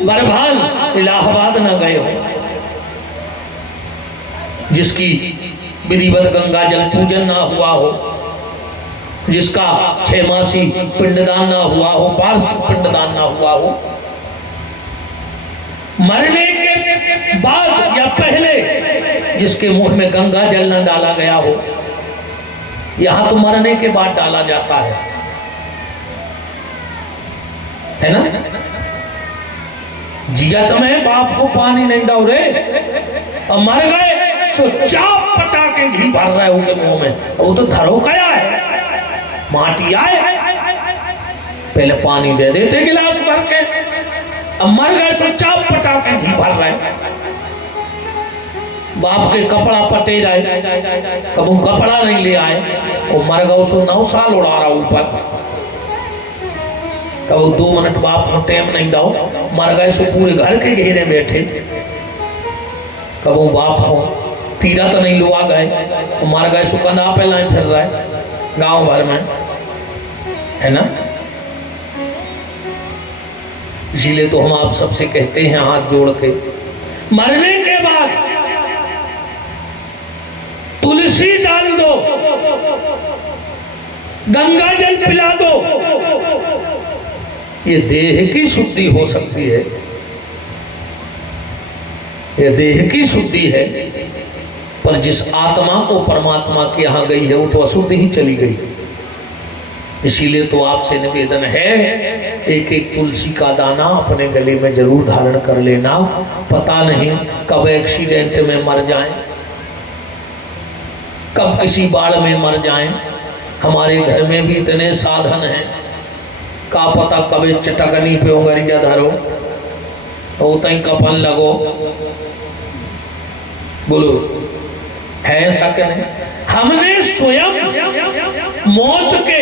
बरभाल इलाहाबाद ना गए हो, जिसकी विधिवत गंगा जल पूजन ना हुआ हो, जिसका 6 मासी पिंडदान ना हुआ हो, वार्षिक पिंडदान ना हुआ हो, मरने के बाद या पहले जिसके मुंह में गंगा जल न डाला गया हो, यहां तो मरने के बाद डाला जाता है ना? जिया तुम्हें बाप को पानी नहीं दो रे, और मर गए सो चाप पटा के घी भर रहा है उनके मुंह में। वो तो धरो गया है, माटी आए पहले पानी दे देते गिलास भर के, अब मर गए सो चाप पटा के घी भर रहा है। बाप के कपड़ा पटे जाए, कब वो कपड़ा नहीं ले आए, वो मर गए सो 9 साल उड़ा रहा ऊपर, कब वो 2 मिनट बाप को टाइम नहीं दो, मर गए सो पूरे घर के घेरे बैठे, कब वो बाप हो तीरा तो नहीं लुआ गए, वो मर गए सो कंधा पे लाइन फिर रहा है गांव भर में, है ना? इसीलिए तो हम आप सबसे कहते हैं हाथ जोड़ के, मरने के बाद तुलसी डाल दो, गंगा जल पिला दो, ये देह की शुद्धि हो सकती है, ये देह की शुद्धि है। पर जिस आत्मा को परमात्मा के यहाँ गई है वो तो अशुद्ध ही चली गई। इसीलिए तो आपसे निवेदन है, एक एक तुलसी का दाना अपने गले में जरूर धारण कर लेना। पता नहीं कब एक्सीडेंट में मर जाएं, कब किसी बाढ़ में मर जाएं। हमारे घर में भी इतने साधन हैं, का पता कब चटकनी पे उंगरिया धरो तो तई कफन लगो। बोलो है ऐसा क्या? नहीं, हमने स्वयं मौत के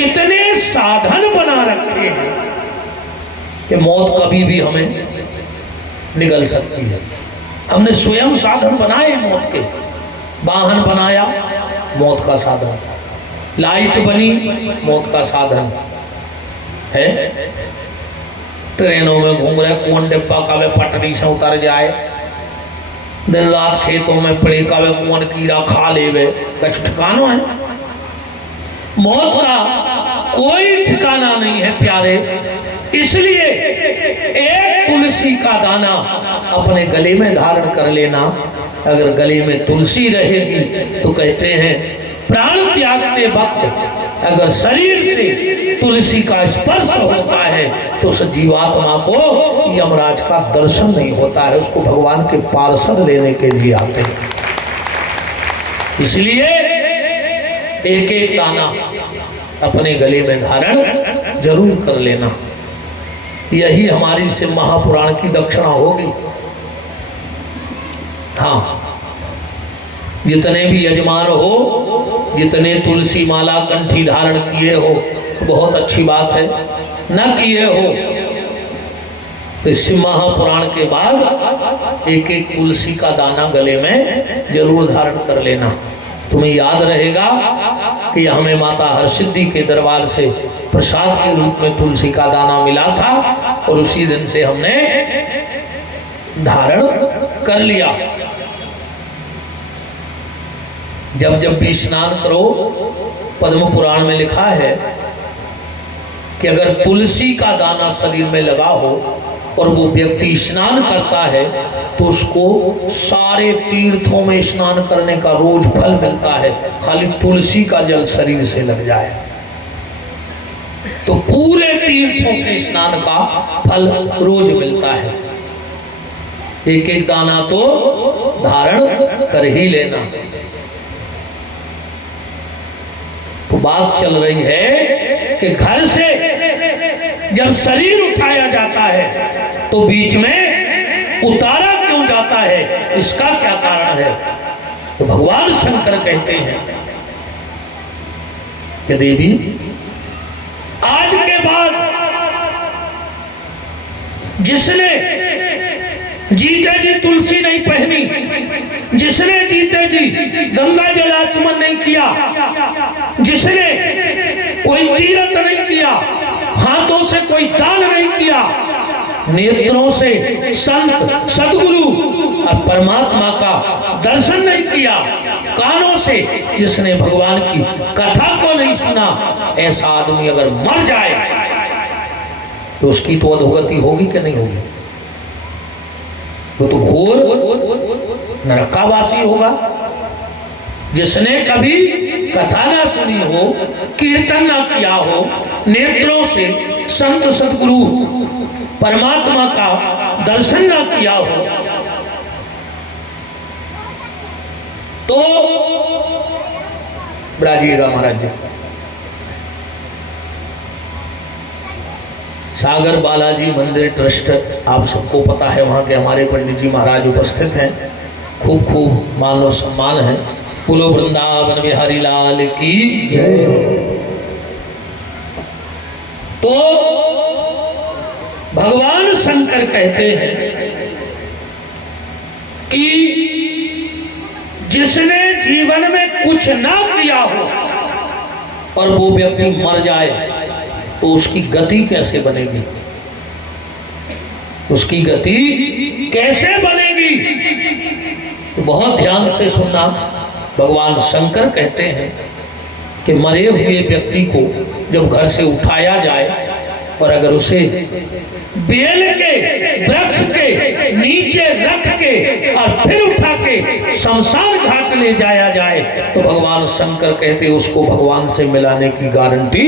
इतने साधन बना रखे हैं कि मौत कभी भी हमें निगल सकती है। हमने स्वयं साधन बनाए मौत के। वाहन बनाया, मौत का साधन। लाइट बनी, मौत का साधन है। ट्रेनों में घूम रहे, कौन डिब्बा का वे पटरी से उतर जाए। दिन रात खेतों में पड़े का वे कौन कीड़ा खा ले वे, कुछ ठिकाना है। मौत का कोई ठिकाना नहीं है प्यारे। इसलिए एक तुलसी का दाना अपने गले में धारण कर लेना। अगर गले में तुलसी रहेगी तो कहते हैं प्राण त्यागते वक्त अगर शरीर से तुलसी का स्पर्श होता है तो उस जीवात्मा को यमराज का दर्शन नहीं होता है, उसको भगवान के पार्षद लेने के लिए आते हैं। इसलिए एक एक दाना अपने गले में धारण जरूर कर लेना। यही हमारी से महापुराण की दक्षिणा होगी। हाँ, जितने भी यजमान हो, जितने तुलसी माला कंठी धारण किए हो, बहुत अच्छी बात है। न किए हो तो इस महापुराण के बाद एक एक तुलसी का दाना गले में जरूर धारण कर लेना। तुम्हें याद रहेगा कि हमें माता हरसिद्धि के दरबार से प्रसाद के रूप में तुलसी का दाना मिला था और उसी दिन से हमने धारण कर लिया। जब जब भी स्नान करो, पद्म पुराण में लिखा है कि अगर तुलसी का दाना शरीर में लगा हो और वो व्यक्ति स्नान करता है तो उसको सारे तीर्थों में स्नान करने का रोज फल मिलता है। खाली तुलसी का जल शरीर से लग जाए तो पूरे तीर्थों के स्नान का फल रोज मिलता है। एक एक दाना तो धारण कर ही लेना। तो बात चल रही है कि घर से जब शरीर उठाया जाता है तो बीच में उतारा क्यों जाता है, इसका क्या कारण है? तो भगवान शंकर कहते हैं कि देवी आज के बाद जिसने जीते जी तुलसी नहीं पहनी, जिसने जीते जी गंगा जल आचमन नहीं किया, जिसने कोई तीर्थ नहीं किया, हाथों से कोई दान नहीं किया, नेत्रों से संत सदगुरु और परमात्मा का दर्शन नहीं किया, कानों से जिसने भगवान की कथा को नहीं सुना, ऐसा आदमी अगर मर जाए तो उसकी तो अधोगति होगी कि नहीं होगी? वो तो घोर नरकावासी होगा। जिसने कभी कथा ना सुनी हो, कीर्तन ना किया हो, नेत्रों से संत सदगुरु परमात्मा का दर्शन ना किया हो, तो बढ़ाइएगा महाराज जी। सागर बालाजी मंदिर ट्रस्ट आप सबको पता है, वहाँ के हमारे पंडित जी महाराज उपस्थित हैं। खूब खूब मान और सम्मान है। बोलो वृंदावन बिहारी लाल की जय। तो भगवान शंकर कहते हैं कि जिसने जीवन में कुछ ना किया हो और वो व्यक्ति मर जाए तो उसकी गति कैसे बनेगी? उसकी गति कैसे बनेगी? तो बहुत ध्यान से सुनना। भगवान शंकर कहते हैं कि मरे हुए व्यक्ति को जब घर से उठाया जाए और अगर उसे बेल के वृक्ष के नीचे रख के और फिर उठा के शमशान घाट ले जाया जाए तो भगवान शंकर कहते उसको भगवान से मिलाने की गारंटी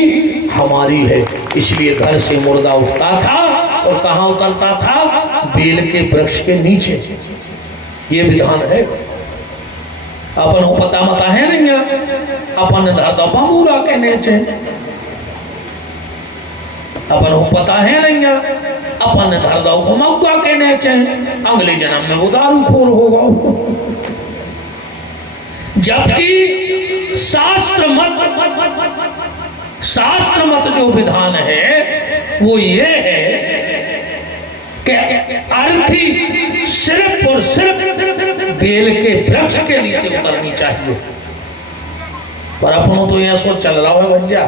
हमारी है। इसलिए घर से मुर्दा उठता था और कहाँ उतरता था? बेल के वृक्ष के नीचे। ये विधान है। अपन हो पता मता है नहीं, अपन धरता बंगूरा के नीचे, अपन हो पता है नहीं, अपन धरदा को मौका के नीचे, अगले जन्म में वो दारूखोर होगा। जबकि शास्त्र मत जो विधान है वो ये है कि अर्थी सिर्फ और सिर्फ बेल के वृक्ष के नीचे उतरनी चाहिए। पर अपनों तो यह सोच चल रहा है भैया,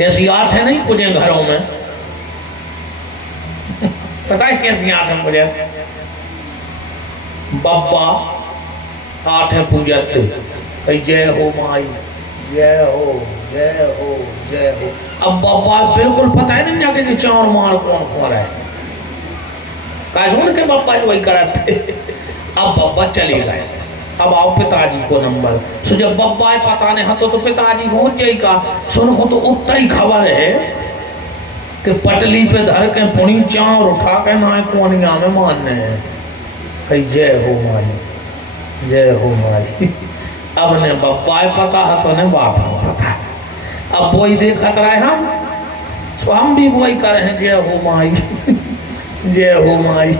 ऐसी आठ है नहीं पूजे घरों में। पता है कैसी आठ है पूजे? बब्बा आठ है पूजते, जय हो माई, जय हो जय हो जय हो। अब बब्बा बिल्कुल पता है नहीं जाके जी चार मार कौन कौन है, सुन के बब्बा जो वही कराते। अब बब्बा चले गए, अब आओ पिताजी को नंबर। सो जब बब्बा पता नहीं हतो तो पिताजी हो जाएगा। सुन हो तो उतना ही खबर है कि पटली पे धर के पुणी चार उठा के ना कोनिया में मानने हैं, कही जय हो माई, जय हो माई। अब ने बब्बा पता है तो ने बाप पता है। अब वही देखत रहे हम, तो हम भी वही कर रहे हैं, जय हो माई, जय हो माई।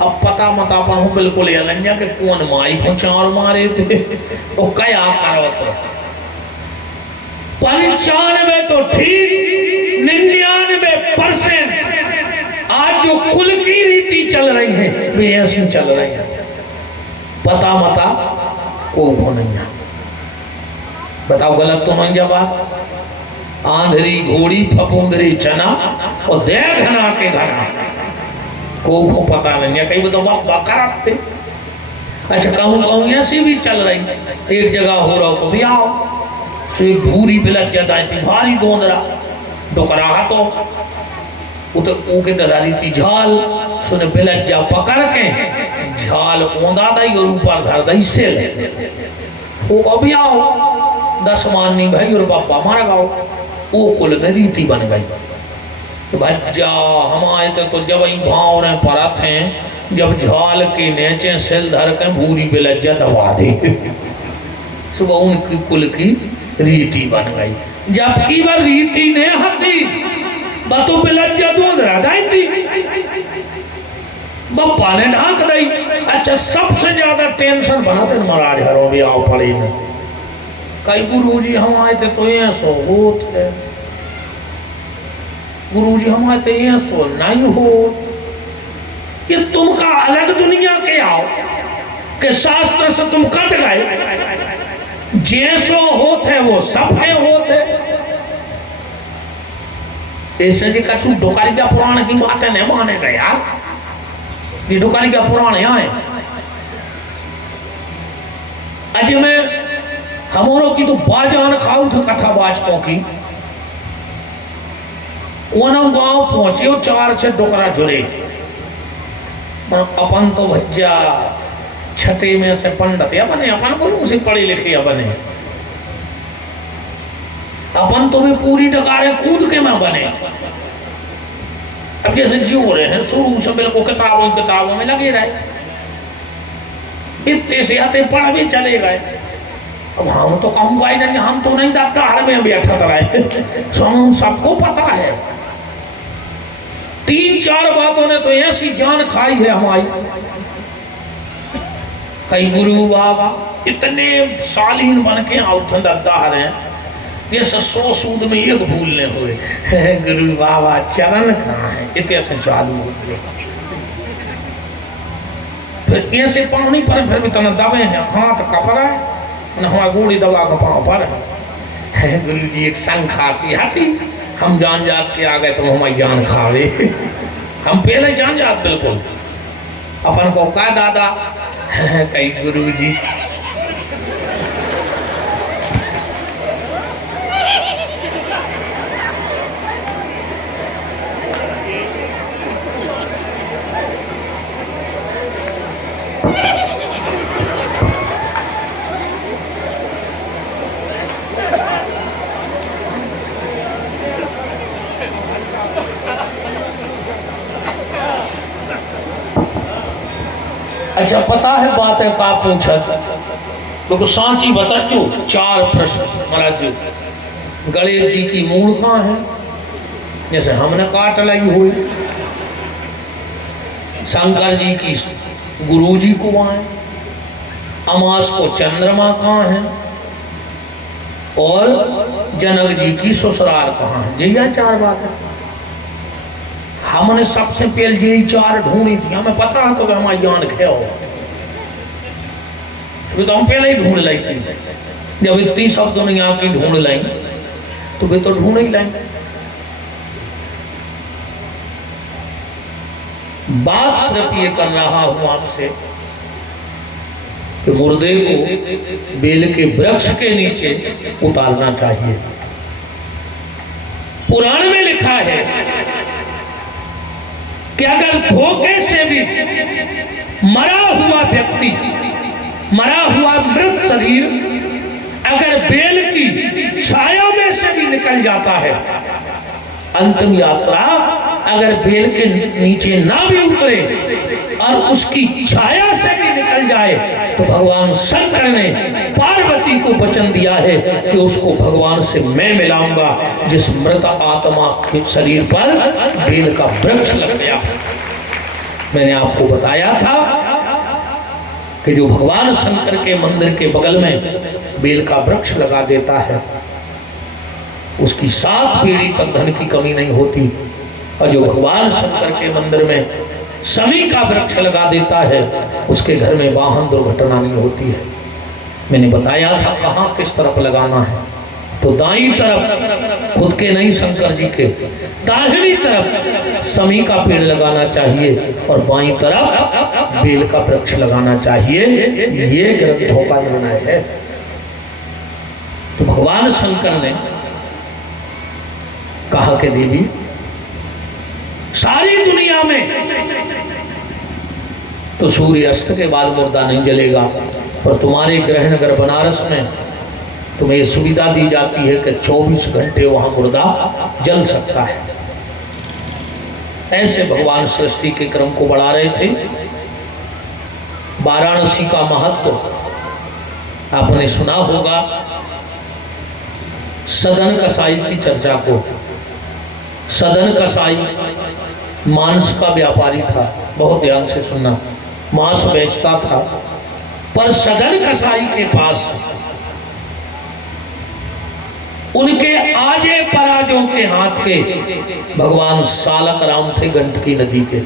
अब पता मत अपन हूँ बिल्कुल ये लंजा के कौन माई को चार मारे थे, वो क्या करवत। 95 तो ठीक, 99% आज जो कुल की रीति चल रही है वे ऐसी चल रही है। पता मता को नहीं। बताओ गलत तो नहीं जवाब? आंधरी घोड़ी फपूंदरी चना और दे घना के घना को पता नहीं है। कहीं तो कराते। अच्छा कहूँ ऐसी भी चल रही, एक जगह हो रहा को भी आओ से भूरी बिलक जाती थी भारी गोंदरा डोकरा तो उके ददारी थी झाल सुने बिलक जा पकड़ के झाल ओंदा दई और ऊपर धर दई से वो अभी आओ 10 माननी भाई और बापा मारा गाओ। वो कुल में रीति बन गई। तो भज्जा हम आए थे तो जब ही भाव रहे परत हैं, जब झाल के नीचे सिल धर के भूरी बिलज्जा दबा दी। सुबह उनकी कुल की रीति बन गई। जबकि वह रीति ने हती बतो बिलज्जा दूध रह थी, बप्पा ने ढांक दी। अच्छा सबसे ज्यादा टेंशन बनाते महाराज घरों भी आओ पड़ी में कई गुरुजी हम आए थे तो ये सो होत है, गुरुजी हम आए थे ये सो नहीं हो। ये तुमका अलग दुनिया के आओ के शास्त्र से तुम कट गए, जैसो होत है वो सब है होत है। ऐसे जी कछु डोकारी का पुराण की बातें नहीं माने गए यार, ये डोकारी का पुराण यहाँ है। अजय में हमारों की तो बाजान खाऊ थे कथा बाजकों की। गांव पहुंचे और 4 से डोकरा जुड़े। अपन तो भज्जा छठे में से पंडित या बने, अपन को उसे पढ़े लिखे या बने, अपन तो भी पूरी डकारे कूद के में बने। अब जैसे जी हो रहे हैं शुरू से बिल्कुल किताबों में लगे रहे, इतने से आते पढ़ भी चले गए। अब हम तो कहूँगा ही नहीं, हम तो नहीं जाता हर में बैठा रहे। सबको पता है 3-4 बातों ने तो ऐसी जान खाई है हमारी। कई गुरु बाबा इतने शालीन बन के दद्दा रहे, ये 100 सूद में एक भूलने हुए। गुरु बाबा चरण कहाँ है, इतने से चालू होते। फिर ऐसे पानी पर फिर भी तना दबे हैं, हाथ कपड़ा हमारा गोड़ी दबा का पाँव पर। गुरु जी एक संग खासी हाथी, हम जान जात के आ गए तो हमारी जान खावे। हम पहले जान जात बिल्कुल अपन को का दादा। कई गुरु जी अच्छा पता है बात है का पूछत तो सांची बताचो 4 प्रश्न महाराज जी। गणेश जी की मूल कहाँ है, जैसे हमने काट लाई हुई। शंकर जी की गुरु जी को वहां है। अमास को चंद्रमा कहाँ है और जनक जी की ससुराल कहाँ है। यही 4 बात है। हमने सबसे पहले यही 4 ढूंढी थी। हमें पता है तो हमारा ज्ञान खे हो तो हम पहले ही ढूंढ लाई थी। जब इतनी सब दुनिया की ढूंढ लाई तो वे तो ढूंढ ही लाएंगे। बात सिर्फ ये कर रहा हूं आपसे कि मुर्दे को बेल के वृक्ष के नीचे उतारना चाहिए। पुराण में लिखा है कि अगर धोखे से भी मरा हुआ व्यक्ति, मरा हुआ मृत शरीर अगर बेल की छाया में से भी निकल जाता है, अंतिम यात्रा अगर बेल के नीचे ना भी उतरे और उसकी छाया से भी निकल जाए तो भगवान शंकर ने पार्वती को वचन दिया है कि उसको भगवान से मैं मिलाऊंगा जिस मृत आत्मा के शरीर पर बेल का वृक्ष लग गया। मैंने आपको बताया था कि जो भगवान शंकर के मंदिर के बगल में बेल का वृक्ष लगा देता है उसकी 7 पीढ़ी तक धन की कमी नहीं होती, और जो भगवान शंकर के मंदिर में शमी का वृक्ष लगा देता है उसके घर में वाहन दुर्घटना नहीं होती है। मैंने बताया था कहाँ किस तरफ लगाना है, तो दाईं तरफ खुद के नहीं शंकर जी के, दाहिनी तरफ शमी का पेड़ लगाना चाहिए और बाईं तरफ बेल का वृक्ष लगाना चाहिए। ये ग्रंथों का निर्णय है। तो भगवान शंकर ने कहा कि देवी सारी दुनिया में तो सूर्य अस्त के बाद मुर्दा नहीं जलेगा, पर तुम्हारे ग्रह नगर बनारस में तुम्हें यह सुविधा दी जाती है कि 24 घंटे वहां मुर्दा जल सकता है। ऐसे भगवान सृष्टि के क्रम को बढ़ा रहे थे। वाराणसी का महत्व आपने सुना होगा। सदन कसाई की चर्चा को। सदन कसाई मांस का व्यापारी था, बहुत ध्यान से सुनना, मांस बेचता था। पर सदन कसाई के पास उनके आजे पराजों के हाथ के भगवान सालक राम थे गंडकी नदी के।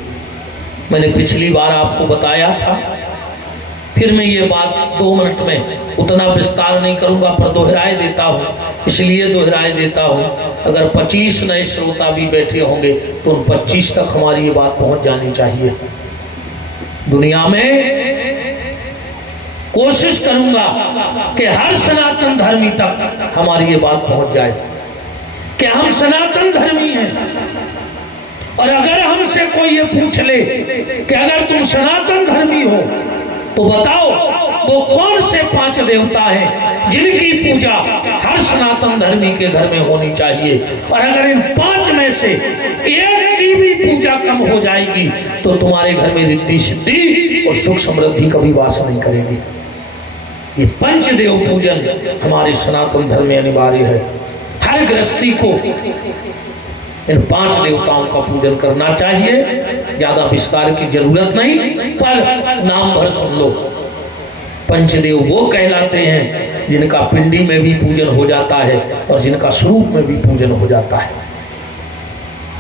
मैंने पिछली बार आपको बताया था, फिर मैं ये बात 2 मिनट में उतना विस्तार नहीं करूंगा, पर दोहराए देता हूं। इसलिए दोहराए देता हूं, अगर 25 नए श्रोता भी बैठे होंगे तो उन 25 तक हमारी ये बात पहुंच जानी चाहिए। दुनिया में कोशिश करूंगा कि हर सनातन धर्मी तक हमारी ये बात पहुंच जाए कि हम सनातन धर्मी हैं। और अगर हमसे कोई ये पूछ ले कि अगर तुम सनातन धर्मी हो तो बताओ वो कौन से 5 देवता हैं जिनकी पूजा हर सनातन धर्मी के घर में होनी चाहिए। और अगर इन 5 में से एक की भी पूजा कम हो जाएगी तो तुम्हारे घर में रिद्धि सिद्धि और सुख समृद्धि कभी वास नहीं करेगी। ये पंचदेव पूजन हमारे सनातन धर्म में अनिवार्य है। हर गृहस्थी को इन 5 देवताओं का पूजन करना चाहिए। ज्यादा विस्तार की जरूरत नहीं, पर नाम भर सुन लो। पंचदेव वो कहलाते हैं जिनका पिंडी में भी पूजन हो जाता है और जिनका स्वरूप में भी पूजन हो जाता है।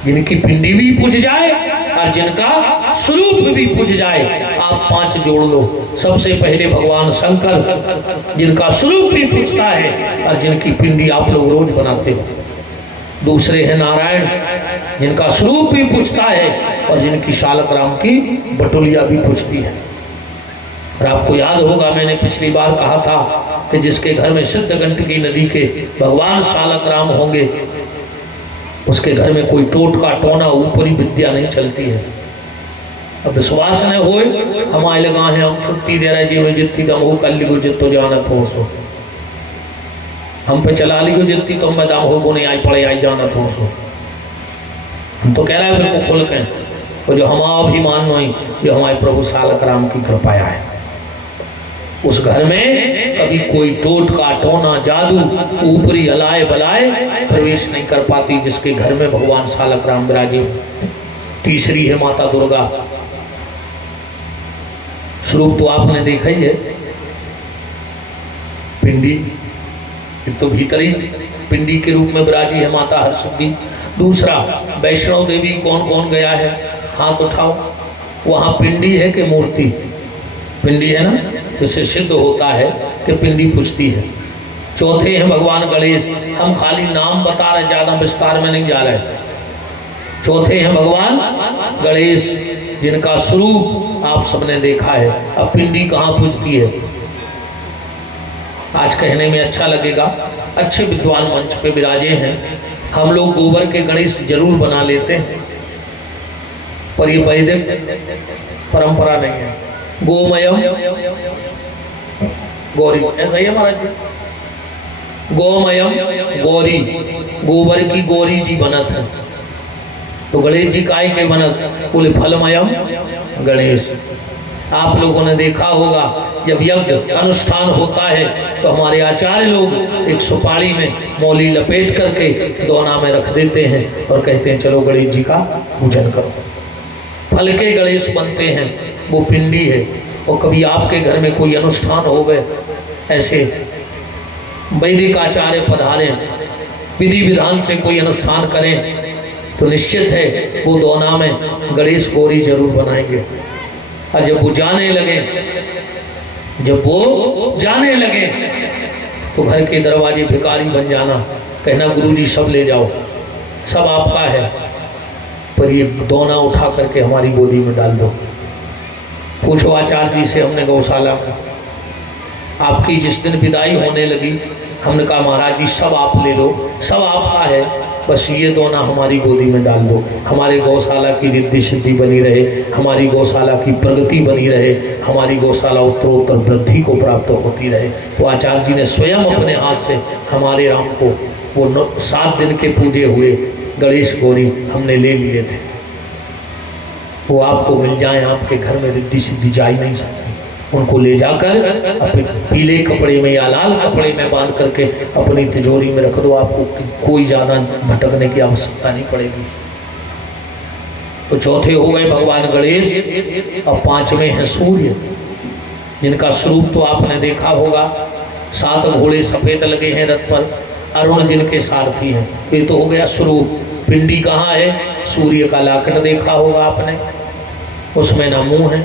जिनकी पिंडी भी पूज जाए और जिनका स्वरूप भी पूज जाए। आप 5 जोड़ लो। सबसे पहले भगवान शंकर जिनका स्वरूप भी पूजता है और जिनकी पिंडी आप लोग रोज बनाते हो। दूसरे हैं नारायण जिनका स्वरूप भी पूजता है और जिनकी शालक राम की बटुलिया भी पूजती है। और आपको याद होगा मैंने पिछली बार कहा था कि जिसके घर में सिद्ध गंडकी नदी के भगवान शालक राम होंगे उसके घर में कोई टोटका टोना ऊपरी विद्या नहीं चलती है। अब विश्वास न हो हमारे लगा है हम छुट्टी दे रहे जी में जितनी दम हो कर ली जितो जानत हो सो हम पे चला ली जितनी तो मैं दम हो नहीं आई पड़े आई जानत हो सो। हम तो कह रहे हैं बिल्कुल खुल के और जो हमाभिमान नहीं, जो हमारे प्रभु सालक राम की कृपया है। उस घर में कभी कोई टोटका टोना जादू ऊपरी हलाए बलाए प्रवेश नहीं कर पाती, जिसके घर में भगवान सालक राम विराजे। तीसरी है माता दुर्गा। स्वरूप तो आपने देखा ही है, पिंडी, एक तो भीतरी पिंडी के रूप में विराजी है माता हरसिद्धि। दूसरा, वैष्णव देवी कौन कौन गया है, हाथ उठाओ। वहां पिंडी है कि मूर्ति? पिंडी है ना, तो इससे सिद्ध होता है कि पिंडी पूछती है। चौथे हैं भगवान गणेश। हम खाली नाम बता रहे, ज्यादा विस्तार में नहीं जा रहे। चौथे हैं भगवान गणेश, जिनका स्वरूप आप सबने देखा है। अब पिंडी कहाँ पूछती है? आज कहने में अच्छा लगेगा, अच्छे विद्वान मंच पे विराजे हैं। हम लोग गोबर के गणेश जरूर बना लेते हैं, पर ये वैदिक परंपरा नहीं है। गोमयम गौरी, ऐसा ही है महाराज जी। गोमयम गौरी, गोबर की गौरी जी बनत है। तो गणेश जी काय के बनत? बोले फलमयम गणेश। आप लोगों ने देखा होगा, जब यज्ञ अनुष्ठान होता है तो हमारे आचार्य लोग एक सुपारी में मौली लपेट करके दोना में रख देते हैं और कहते हैं चलो गणेश जी का पूजन करो। फल के गणेश बनते हैं, वो पिंडी है। और कभी आपके घर में कोई अनुष्ठान हो गए, ऐसे वैदिक आचार्य पधारे, विधि विधान से कोई अनुष्ठान करें, तो निश्चित है वो दोना में गणेश गौरी जरूर बनाएंगे। और जब वो जाने लगे तो घर के दरवाजे भिखारी बन जाना, कहना गुरुजी सब ले जाओ, सब आपका है, पर ये दोना उठा करके हमारी गोदी में डाल दो। पूछो आचार्य जी से, हमने गौशाला में आपकी जिस दिन विदाई होने लगी, हमने कहा महाराज जी सब आप ले लो, सब आपका है, बस ये दोना हमारी गोदी में डाल दो। हमारे गौशाला की रिद्धि सिद्धि बनी रहे, हमारी गौशाला की प्रगति बनी रहे, हमारी गौशाला उत्तरोत्तर वृद्धि को प्राप्त होती रहे। तो आचार्य जी ने स्वयं अपने हाथ से हमारे राम को वो 7 दिन के पूजे हुए गणेश गौरी हमने ले लिए थे। वो आपको मिल जाए, आपके घर में रिद्धि सिद्धि जा ही नहीं सकती। उनको ले जाकर अपने पीले कपड़े में या लाल कपड़े में बांध करके अपनी तिजोरी में रख दो, आपको कोई ज़्यादा भटकने की आवश्यकता नहीं पड़ेगी। तो चौथे हो गए भगवान गणेश। और 5वें हैं सूर्य, जिनका स्वरूप तो आपने देखा होगा। 7 घोड़े सफ़ेद लगे हैं रथ पर, अरुण जिनके सारथी हैं। ये तो हो गया स्वरूप। पिंडी कहाँ है? सूर्य का लाकट देखा होगा आपने, उसमें ना मुंह है,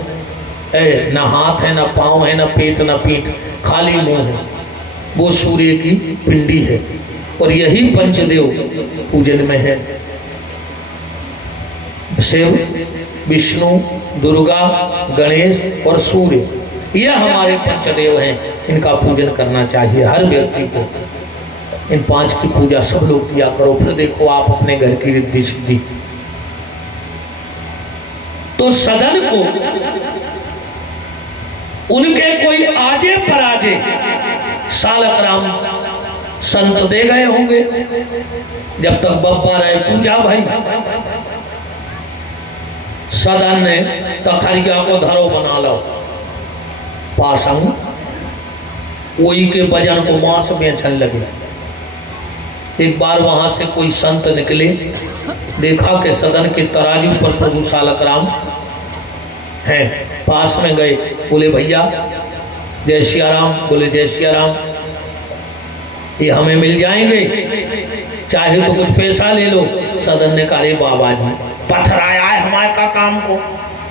ना हाथ है, ना पाँव है, ना पेट, ना पीठ, खाली मुंह है। वो सूर्य की पिंडी है। और यही पंचदेव पूजन में है, शिव, विष्णु, दुर्गा, गणेश और सूर्य। यह हमारे पंचदेव हैं, इनका पूजन करना चाहिए हर व्यक्ति को। इन 5 की पूजा सब लोग किया करो, फिर देखो आप अपने घर की रिद्धि सिद्धि। तो सदन को उनके कोई आजे पराजे सालक राम संत दे गए होंगे। जब तक बब्बा रहे पूजा भाई, सदन ने तखरिया को धरो बना लो, पासंग कोई के भजन को मांस में छन लगे। एक बार वहां से कोई संत निकले, देखा कि सदन के तराजू पर प्रभु सालक राम हैं, पास में गए, बोले भैया जय सिया राम। बोले जय सिया राम, ये हमें मिल जाएंगे, चाहे तो कुछ पैसा ले लो। सदन ने कहा बाबा जी पथराया है हमारे का काम को,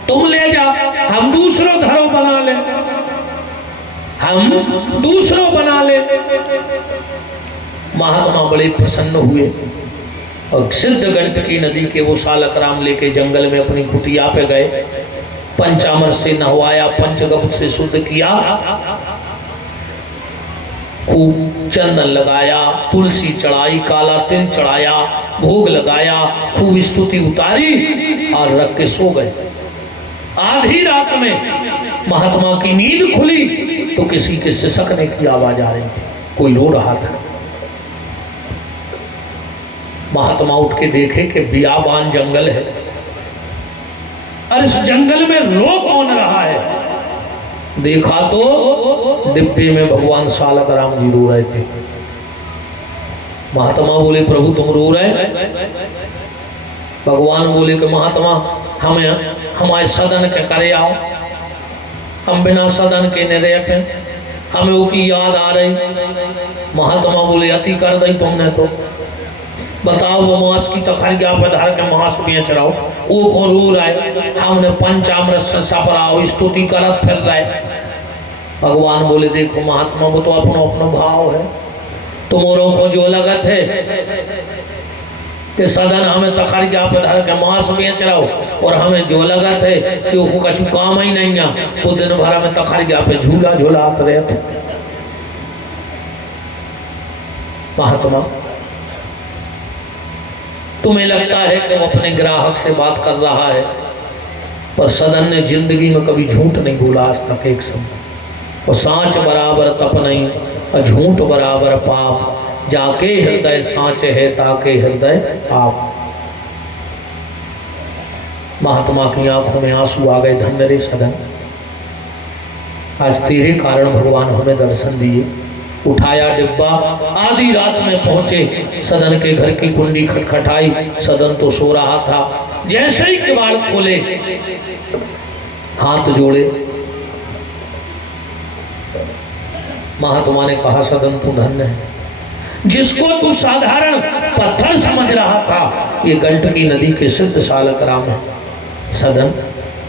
तुम ले जाओ, हम दूसरों धरो बना ले, हम दूसरों बना ले। महात्मा बड़े प्रसन्न हुए और सिद्ध गंडकी नदी के वो सालक राम लेके जंगल में अपनी कुटिया पे गए। पंचामृत से नहवाया, पंचगव्य से शुद्ध किया, खूब चंदन लगाया, तुलसी चढ़ाई, काला तिल चढ़ाया, भोग लगाया, खूब स्तुति उतारी और रख के सो गए। आधी रात में महात्मा की नींद खुली तो किसी के सिसकने की आवाज आ रही थी, कोई रो रहा था। महात्मा उठ के देखे कि बियाबान जंगल है, और इस जंगल में रो कौन रहा है? देखा तो डिब्बे में भगवान सालक राम जी रो रहे थे। महात्मा बोले प्रभु तुम रो रहे? भगवान बोले कि महात्मा हमारे सदन के करे आओ, हम बिना सदन के न रह पे, हमें वो की याद आ रही। महात्मा बोले अति कर दी तुमने तो, बताओ वो मांस की तखरिया पे धर के मांस बेच रहा हो, वो कौन रो रहा है? हमने पंचामृत से सपराओ स्तुति करत फिर रहे। भगवान बोले देखो महात्मा वो तो अपनो अपनो भाव है, तुम्हारों को जो लगत है कि सदन हमें तखरिया पे धर के मांस बेच रहा हो, और हमें जो लगत है कि वो कछु काम ही नहीं है, वो दिन भर में तखरिया पे झूला झूलाते रहते। महात्मा तुम्हें लगता है कि वो अपने ग्राहक से बात कर रहा है, पर सदन ने जिंदगी में कभी झूठ नहीं बोला आज तक एक समय। और सांच बराबर तप नहीं और झूठ बराबर पाप, जाके हृदय सांच है ताके हृदय आप। महात्मा की आंखों में आंसू आ गए। धन्य रे सदन, आज तेरे कारण भगवान हमें दर्शन दिए। उठाया डिब्बा, आधी रात में पहुंचे, सदन के घर की कुंडी खटखटाई, सदन तो सो रहा था। जैसे ही किवाड़ खोले, हाथ जोड़े, महात्मा ने कहा सदन तू धन्य है, जिसको तू साधारण पत्थर समझ रहा था, ये गंडकी नदी के सिद्ध सालक राम है। सदन,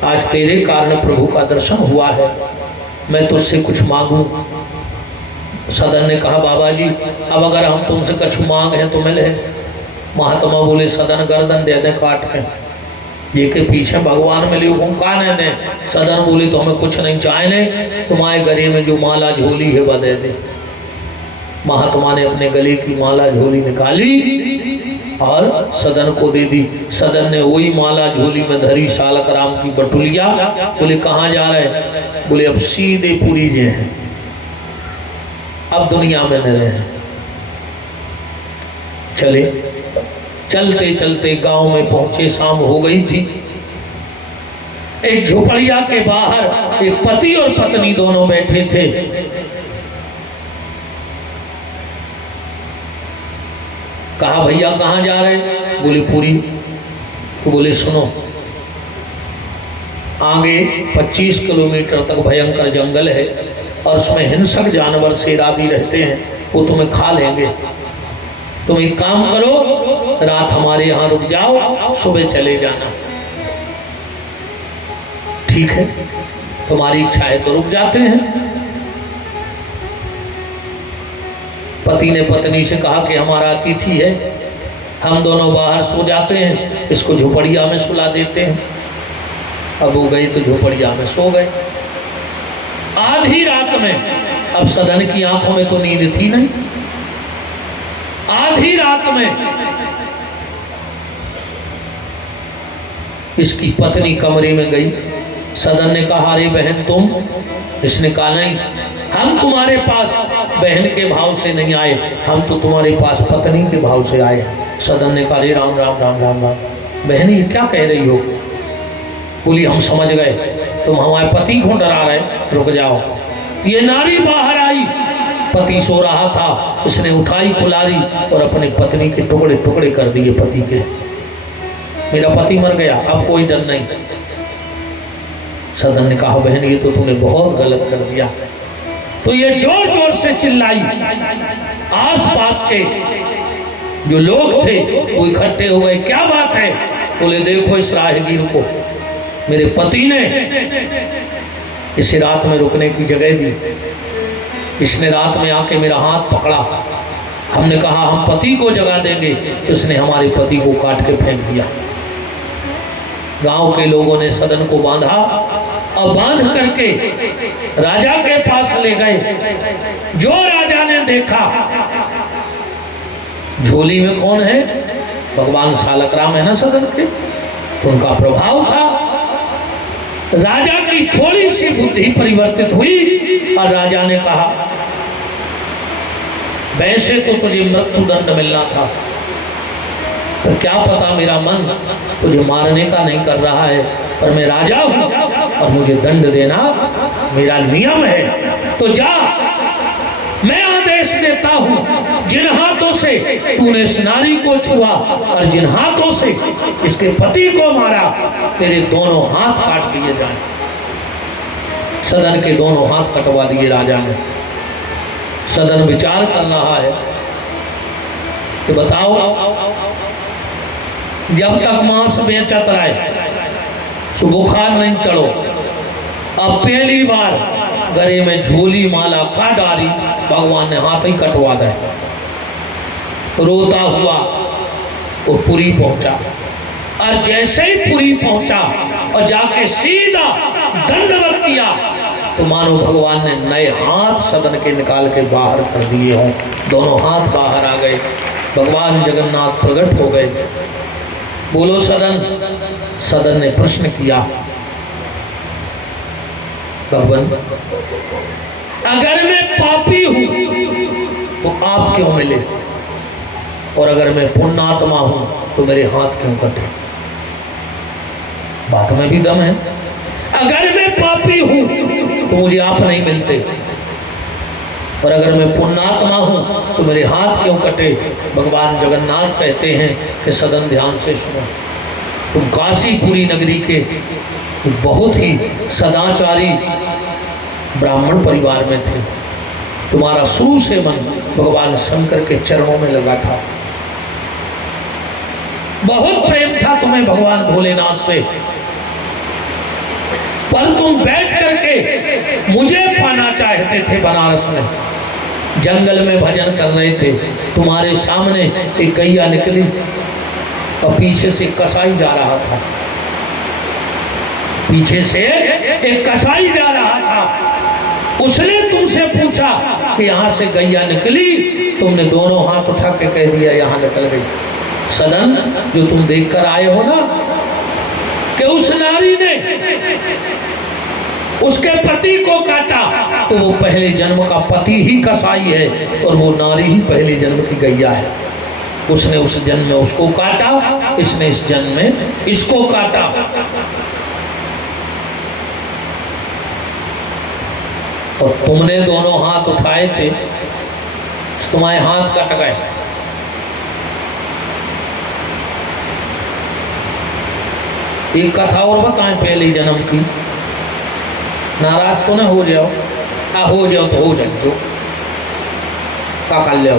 आज तेरे कारण प्रभु का दर्शन हुआ है, मैं तुझसे कुछ मांगू। सदन ने कहा बाबा जी अब अगर हम तुमसे कुछ मांग है तो मिले। महात्मा बोले सदन गर्दन दे दे काट के, ये के पीछे भगवान मिली हुकुम का नहीं दे। सदन बोले तो हमें कुछ नहीं चाहिए, तुम्हारे गले में जो माला झोली है वह दे दे। महात्मा ने अपने गले की माला झोली निकाली और सदन को दे दी। सदन ने वही माला झोली में धरी, सालक राम की बटुलिया। बोले कहाँ जा रहे? बोले अब सीधे पूरी जे हैं, अब दुनिया में न रहे। चले, चलते चलते गांव में पहुंचे, शाम हो गई थी। एक झोपड़िया के बाहर एक पति और पत्नी दोनों बैठे थे। कहा भैया कहाँ जा रहे? बोले पूरी। तो बोले सुनो, आगे 25 किलोमीटर तक भयंकर जंगल है और उसमें हिंसक जानवर शेर आदि रहते हैं, वो तुम्हें खा लेंगे। तुम एक काम करो, रात हमारे यहाँ रुक जाओ, सुबह चले जाना। ठीक है, तुम्हारी इच्छा है तो रुक जाते हैं। पति ने पत्नी से कहा कि हमारा अतिथि है, हम दोनों बाहर सो जाते हैं, इसको झोपड़िया में सुला देते हैं। अब वो गए तो झोपड़िया में सो गए। आधी रात में, अब सदन की आंखों में तो नींद थी नहीं, आधी रात में इसकी पत्नी कमरे में गई। सदन ने कहा अरे बहन तुम? इसने कहा नहीं, हम तुम्हारे पास बहन के भाव से नहीं आए, हम तो तुम्हारे पास पत्नी के भाव से आए। सदन ने कहा अरे राम राम राम राम राम, बहन ये क्या कह रही हो? बोली हम समझ गए, तुम हमारे पति को डरा रहे, रुक जाओ। ये नारी बाहर आई, पति सो रहा था, इसने उठाई कुल्हाड़ी और अपने पत्नी के टुकड़े टुकड़े कर दिए पति के। मेरा पति मर गया, अब कोई डर नहीं। सदन ने कहा बहन ये तो तूने बहुत गलत कर दिया। तो ये जोर जोर से चिल्लाई। आसपास के जो लोग थे वो इकट्ठे हो गए, क्या बात है? बोले देखो इस राहगीर को मेरे पति ने इसे रात में रुकने की जगह दी, इसने रात में आके मेरा हाथ पकड़ा, हमने कहा हम पति को जगा देंगे तो इसने हमारे पति को काट के फेंक दिया। गांव के लोगों ने सदन को बांधा और बांध करके राजा के पास ले गए। जो राजा ने देखा झोली में कौन है? भगवान सालक राम है ना सदन के, तो उनका प्रभाव था। राजा की थोड़ी सी बुद्धि परिवर्तित हुई और राजा ने कहा वैसे तो तुझे मृत्यु दंड मिलना था, पर क्या पता मेरा मन तुझे मारने का नहीं कर रहा है, पर मैं राजा हूं और मुझे दंड देना मेरा नियम है। तो जा, मैं आदेश देता हूं, जिन हाथों से तूने इस नारी को छुआ और जिन हाथों से इसके पति को मारा, तेरे दोनों हाथ काट दिए जाएं। सदन के दोनों हाथ कटवा दिए राजा ने। सदन विचार कर रहा है कि बताओ, जब तक मांस बेचत रहे सो बुखार नहीं चढ़ो, अब पहली बार गले में झोली माला का डारी, भगवान ने हाथ ही कटवा दे। रोता हुआ वो पुरी पहुंचा, और जैसे ही पुरी पहुंचा और जाके सीधा दंडवत किया, तो मानो भगवान ने नए हाथ सदन के निकाल के बाहर कर दिए हों। दोनों हाथ बाहर आ गए, भगवान जगन्नाथ प्रकट हो गए। बोलो सदन। सदन ने प्रश्न किया, भगवान अगर मैं पापी हूं तो आप क्यों मिले, और अगर मैं पुण्यात्मा हूं तो मेरे हाथ क्यों कटे? बात में भी दम है। अगर मैं पापी हूं तो मुझे आप नहीं मिलते, और अगर मैं पुण्यात्मा हूं तो मेरे हाथ क्यों कटे? भगवान जगन्नाथ कहते हैं कि सदन ध्यान से सुनो, तुम काशीपुरी नगरी के बहुत ही सदाचारी ब्राह्मण परिवार में थे। तुम्हारा शुरू से मन भगवान शंकर के चरणों में लगा था, बहुत प्रेम था तुम्हें भगवान भोलेनाथ से, पर तुम बैठ करके मुझे पाना चाहते थे। बनारस में जंगल में भजन कर रहे थे, तुम्हारे सामने एक गैया निकली और पीछे से कसाई जा रहा था, पीछे से एक कसाई जा रहा था। उसने तुमसे पूछा कि यहाँ से गैया निकली, तुमने दोनों हाथ उठा के कह दिया यहाँ निकल गई। सदन, जो तुम देखकर आए हो ना कि उस नारी ने उसके पति को काटा, तो वो पहले जन्म का पति ही कसाई है और वो नारी ही पहले जन्म की गैया है। उसने उस जन्म में उसको काटा, इसने इस जन्म में इसको काटा। और तुमने दोनों हाथ उठाए थे, तुम्हारे हाथ कट गए। एक कथा और बताएं पहले जन्म की, नाराज तो ना हो जाओ, हो जाओ तो हो जाओ, का कर ले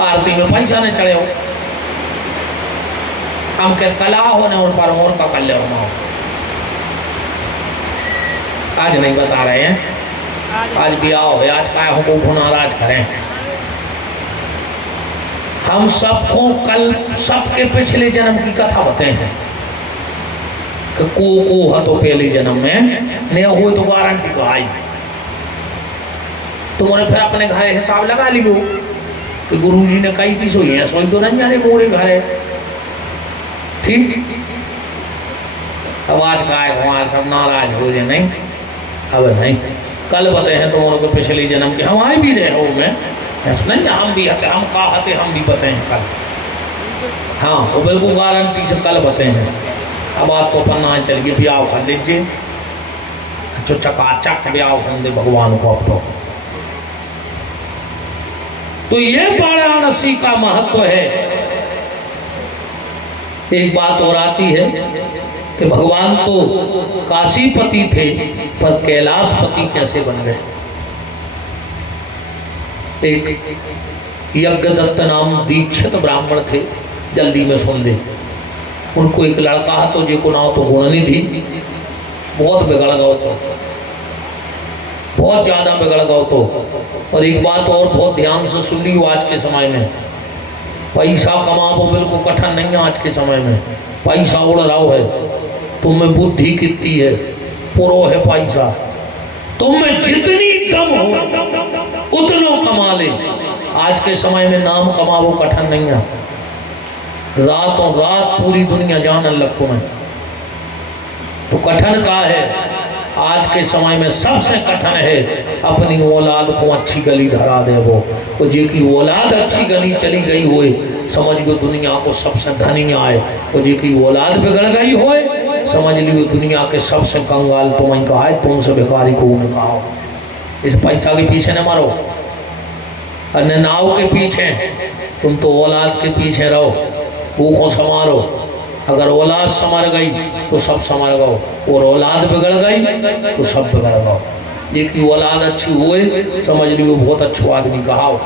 आरती में पैसा नहीं चढ़े हो, हम के कला होने और पर और का कर ले हो। आज नहीं बता रहे हैं, आज भी आओ, आज क्या हमको नाराज करें। हम सबको कल सबके पिछले जन्म की कथा बताए हैं कि को तो पहले जन्म में नहीं हो तो गारंटी को आई। तुमने फिर अपने घर हिसाब लगा लियो कि गुरुजी ने कही थी सोई है, सोई तो नहीं जाने मोरे घर है। ठीक, अब आज का वहां सब नाराज हो जाए, नहीं अब नहीं, कल बताए हैं तुम तो पिछले जन्म के हम आए भी रहे हो में नहीं, हम भी हते, हम कहा हते, हम भी बताए हैं कल। हाँ, वो बिल्कुल गारंटी से कल बताए हैं। अब आप तो पन्ना चल गए, ब्याह कर लीजिए, जो चकाचक ब्याह कर दे भगवान को। अब तो ये वाराणसी का महत्व है। एक बात और आती है कि भगवान तो काशीपति थे, पर कैलाशपति कैसे बन गए? एक यज्ञदत्त नाम दीक्षित ब्राह्मण थे, जल्दी में सुन ले। उनको एक लड़का है तो जो नाव तो गुणनिधि, बहुत बिगड़ गया तो, बहुत ज्यादा बिगड़ गया तो। और एक बात और बहुत ध्यान से सुन ली, आज के समय में पैसा कमाओ बिल्कुल कठिन नहीं है। आज के समय में पैसा उड़ रहा है, तुम में बुद्धि कितनी है, पुरो है पैसा, तुम में जितनी दम हो उतनो कमा ले। आज के समय में नाम कमाओ कठिन नहीं है, रातों रात पूरी दुनिया जानने लग तुम्हें। तो कठिन का है आज के समय में, सबसे कठिन है अपनी औलाद को अच्छी गली धरा दे। वो जी की औलाद अच्छी गली चली गई हुई समझ गयो दुनिया को सबसे धनी आए, तो जी की औलाद बिगड़ गई होए, समझ लियो दुनिया के सबसे कंगाल तुम्हें कहा है, तुमसे भिखारी को न कहा। इस पैसा के पीछे न मारो और न नाव के पीछे, तुम तो औलाद के पीछे रहो, वो को संवारो। अगर औलाद संवर गई तो सब संवर गो, और औलाद बिगड़ गई तो सब बिगड़ गो। देखिए औलाद अच्छी हुए, समझ लियो बहुत अच्छो आदमी कहाओ,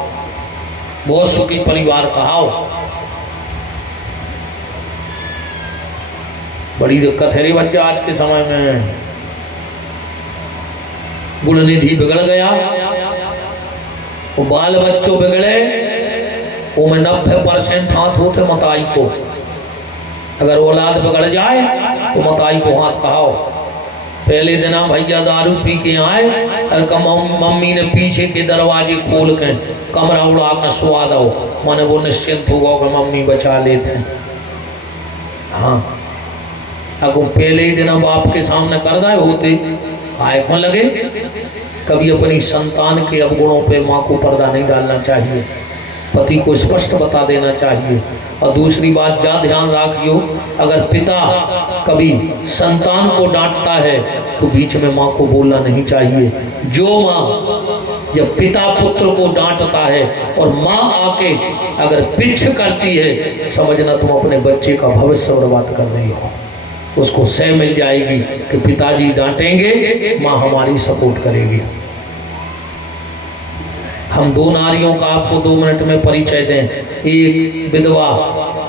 बहुत सुखी परिवार कहाओ। बड़ी दिक्कत है रे बच्चा आज के समय में। गुण निधि बिगड़ गया, वो बाल बच्चों बिगड़े, वो में 90% हाथ होते मताई को। अगर औलाद बिगड़ जाए तो मताई को हाथ कहाओ। पहले दिन भैया दारू पी के आए और मम्मी ने पीछे के दरवाजे खोल के कमरा उड़ा कर सुआ दो, मैंने वो निश्चिंत होगा कि मम्मी बचा लेते। हाँ, अगर पहले ही दिन बाप के सामने कर दाए होते आए कौन लगे। कभी अपनी संतान के अवगुणों पे माँ को पर्दा नहीं डालना चाहिए, पति को स्पष्ट बता देना चाहिए। और दूसरी बात जा ध्यान रखियो, अगर पिता कभी संतान को डांटता है तो बीच में माँ को बोलना नहीं चाहिए। जो माँ जब पिता पुत्र को डांटता है और माँ आके अगर पिछ करती है, समझना तुम अपने बच्चे का भविष्य बर्बाद कर रही हो। उसको सह मिल जाएगी कि पिताजी डांटेंगे, माँ हमारी सपोर्ट करेगी। हम दो नारियों का आपको 2 मिनट में परिचय दें। एक विधवा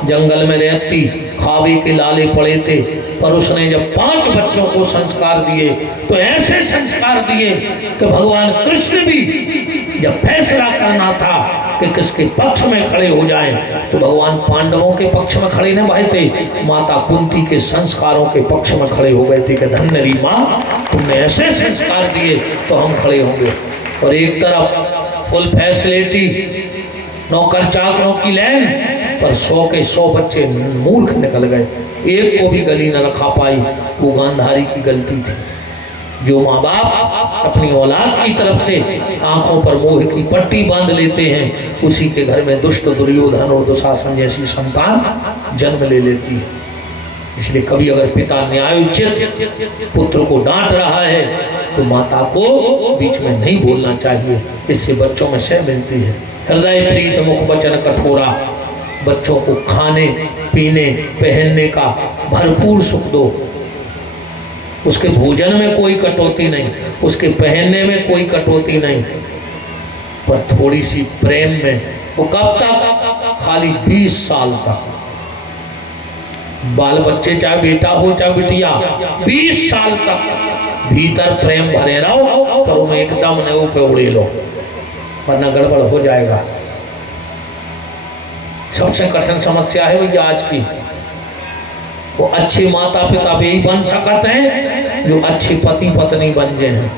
जंगल में रहती, खावे के लाले पड़े थे, पर उसने जब 5 बच्चों को संस्कार दिए तो ऐसे संस्कार दिए कि भगवान कृष्ण भी जब फैसला करना था कि किसके पक्ष में खड़े हो जाएं, तो भगवान पांडवों के पक्ष में खड़े न भाई थे, माता कुंती के संस्कारों के पक्ष में खड़े हो गए थे कि धन्यरी माँ, तुमने ऐसे संस्कार दिए तो हम खड़े होंगे। और एक तरफ फुल फैसिलिटी, नौकर चाकरों की लैन, पर 100 के 100 बच्चे मूर्ख निकल गए, एक को भी गली न रखा पाई। वो गांधारी की गलती थी। जो माँ बाप अपनी औलाद की तरफ से आंखों पर मोह की पट्टी बांध लेते हैं, उसी के घर में दुष्ट दुर्योधन और दुशासन जैसी संतान जन्म ले लेती है। इसलिए कभी अगर पिता न्यायोचित पुत्र को डांट रहा है तो माता को बीच में नहीं बोलना चाहिए, इससे बच्चों में शय मिलती है। हृदय प्रीत मुख वचन कठोरा, बच्चों को खाने पीने पहनने का भरपूर सुख दो। उसके भोजन में कोई कटौती नहीं, उसके पहनने में कोई कटौती नहीं, पर थोड़ी सी प्रेम में। वो कब तक? खाली 20 साल तक। बाल बच्चे चाहे बेटा हो चाहे बिटिया, 20 साल तक भीतर प्रेम भरे रहो, पर उन्हें एकदम नहीं पे उड़े लो, वरना गड़बड़ हो जाएगा। सबसे कठिन समस्या है भैया आज की। वो अच्छे माता पिता भी बन सकते हैं जो अच्छे पति पत्नी बन गए हैं।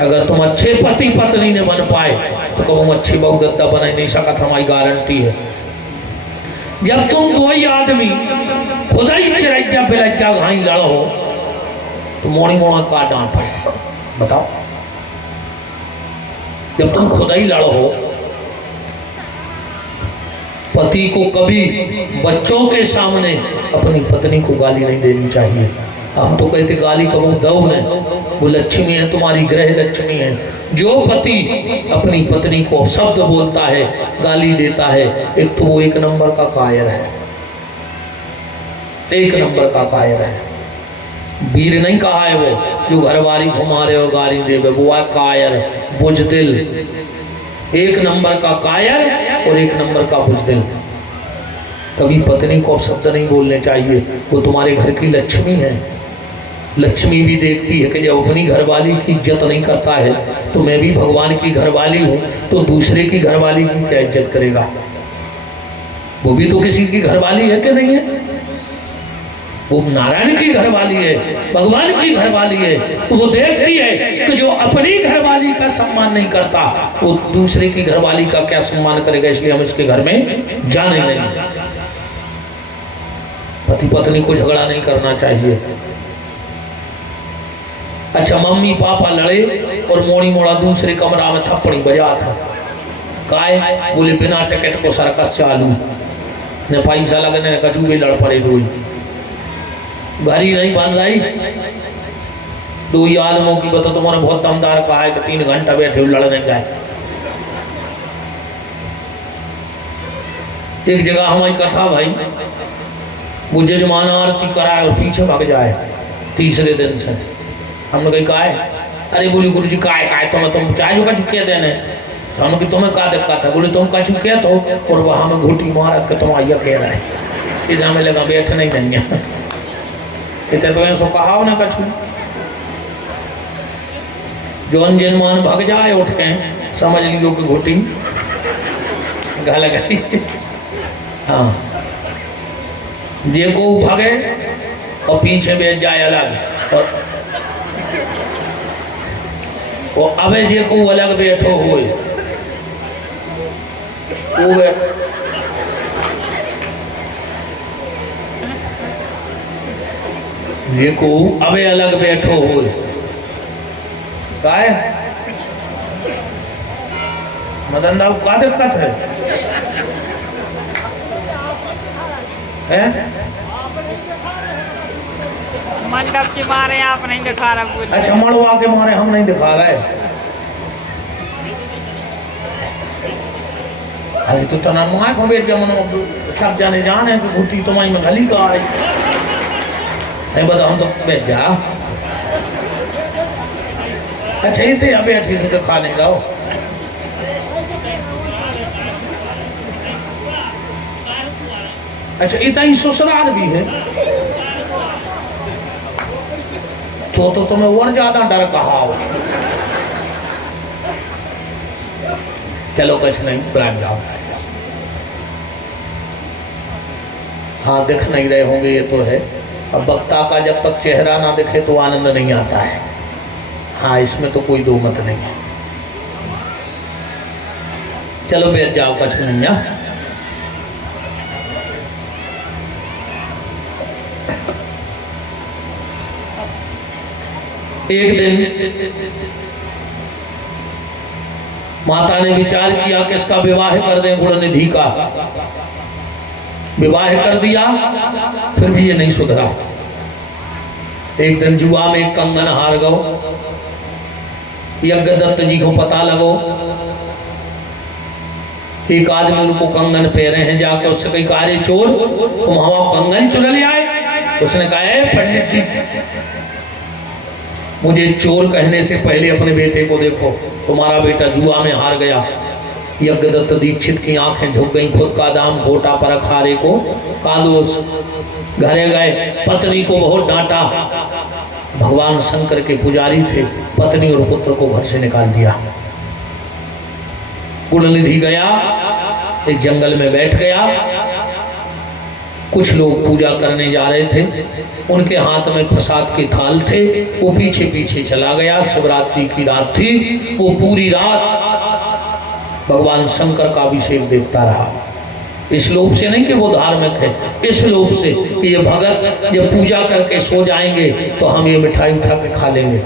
अगर तुम अच्छे पति पत्नी ने बन पाए तो तुम अच्छी बहुगद्दा बना नहीं सकत, हमारी गारंटी है। जब तुम दो ही आदमी खुदा ही चिरैया बिलैया घाई लड़ो तो मोड़ी मोड़ा का डांट बताओ। जब तुम खुदा ही लड़ो, पति को कभी बच्चों के सामने अपनी पत्नी को गाली नहीं देनी चाहिए। हम तो कहते गाली कबू दो ने, वो लक्ष्मी है, तुम्हारी गृह लक्ष्मी है। जो पति अपनी पत्नी को शब्द बोलता है, गाली देता है, एक तो वो 1 नंबर का कायर है, 1 नंबर का कायर है। वीर नहीं कहा है वो जो घरवाली घुमारे और गाली देवे, वो है कायर, बुजदिल। 1 नंबर का कायर और 1 नंबर का बुजदिल। कभी पत्नी को शब्द नहीं बोलने चाहिए, वो तुम्हारे घर की लक्ष्मी है। लक्ष्मी भी देखती है कि जब अपनी घरवाली की इज्जत नहीं करता है तो मैं भी भगवान की घरवाली हूँ, तो दूसरे की घरवाली की क्या इज्जत करेगा? वो भी तो किसी की घरवाली है कि नहीं है? वो नारायण की घरवाली है, भगवान की घरवाली है। तो वो देखती है कि जो अपनी घरवाली का सम्मान नहीं करता वो दूसरे की घरवाली का क्या सम्मान करेगा, इसलिए हम इसके घर में जाने नहीं। पति पत्नी को झगड़ा नहीं करना चाहिए। अच्छा, मम्मी पापा लड़े और मोड़ी मोड़ा दूसरे कमरा में थप्पड़ी बजा था, काय बोले बिना टिकट को सर्कस चालू। न पैसा लगने न कछु भी लड़ पड़े कोई घर ही नहीं बन रही। दो ही आदमों की बता तुम्हारे बहुत दमदार कहा है कि 3 घंटा बैठे हुए लड़ने गए। एक जगह हमारी कथा भाई, वो जजमान आरती कराए और पीछे भाग जाए तीसरे दिन से। हमने कहा है, अरे बोली गुरु जी काय तुम चाहे जो कछु कह देने। हम कि तुम्हें का दिक्कत है? बोले तुम कछु कह तो और वह हमें घूटी मारत के तुम आइया कह रहे हैं। इस हमें लगा बैठ नहीं देंगे कहते तो ऐसा कहा ना कछु। जोन जजमान भाग जाए उठ के समझ लियो कि घूटी गाला गई। हाँ जे को भागे और पीछे बैठ जाए अलग, और वो अबे जे को अलग बैठो हुए वो जे को अबे अलग बैठो हुए काय मदन राव का दिक्कत है? मंडप के मारे आप नहीं दिखा रहे। अच्छा मड़वा के मारे हम नहीं दिखा रहे। अरे तो तना मुआ को बेच जमनो सब जाने जाने कि घुटी तुम्हारी में गली का आई नहीं बता हम तो बेच जा। अच्छा ये थे अबे अच्छी से दिखा नहीं जाओ। अच्छा इतना ही ससुराल भी है तो तुम्हें और ज्यादा डर कहा हो। चलो कुछ नहीं बुला जाओ। हाँ दिख नहीं रहे होंगे ये तो है। अब वक्ता का जब तक चेहरा ना दिखे तो आनंद नहीं आता है। हाँ इसमें तो कोई दो मत नहीं है। चलो बैठ जाओ कुछ नहीं है। एक दिन माता ने विचार किया कि इसका विवाह कर दें गुणनिधि का। विवाह कर दिया फिर भी ये नहीं सुधरा। एक दिन जुआ में एक कंगन हार गो। यज्ञदत्त जी को पता लगो। एक आदमी उनको कंगन पहरे हैं, जाके उससे कही कार्य चोर तुम हमारा कंगन चुरा ले आए। उसने कहा पंडित जी मुझे चोर कहने से पहले अपने बेटे को देखो। तुम्हारा बेटा जुआ में हार गया। यज्ञदत्त दीक्षित की आंखें झुक गईं। खुद का दाम घोटा पर खारे को कादोस। घरे गए, पत्नी को बहुत डांटा। भगवान शंकर के पुजारी थे, पत्नी और पुत्र को घर से निकाल दिया। गुणनिधि गया, एक जंगल में बैठ गया। कुछ लोग पूजा करने जा रहे थे, उनके हाथ में प्रसाद के थाल थे। वो पीछे पीछे चला गया। शिवरात्रि की रात थी। वो पूरी रात भगवान शंकर का अभिषेक देखता रहा। इस लोभ से नहीं कि वो धार्मिक है, इस लोभ से कि ये भगत जब पूजा करके सो जाएंगे तो हम ये मिठाई उठा के खा लेंगे।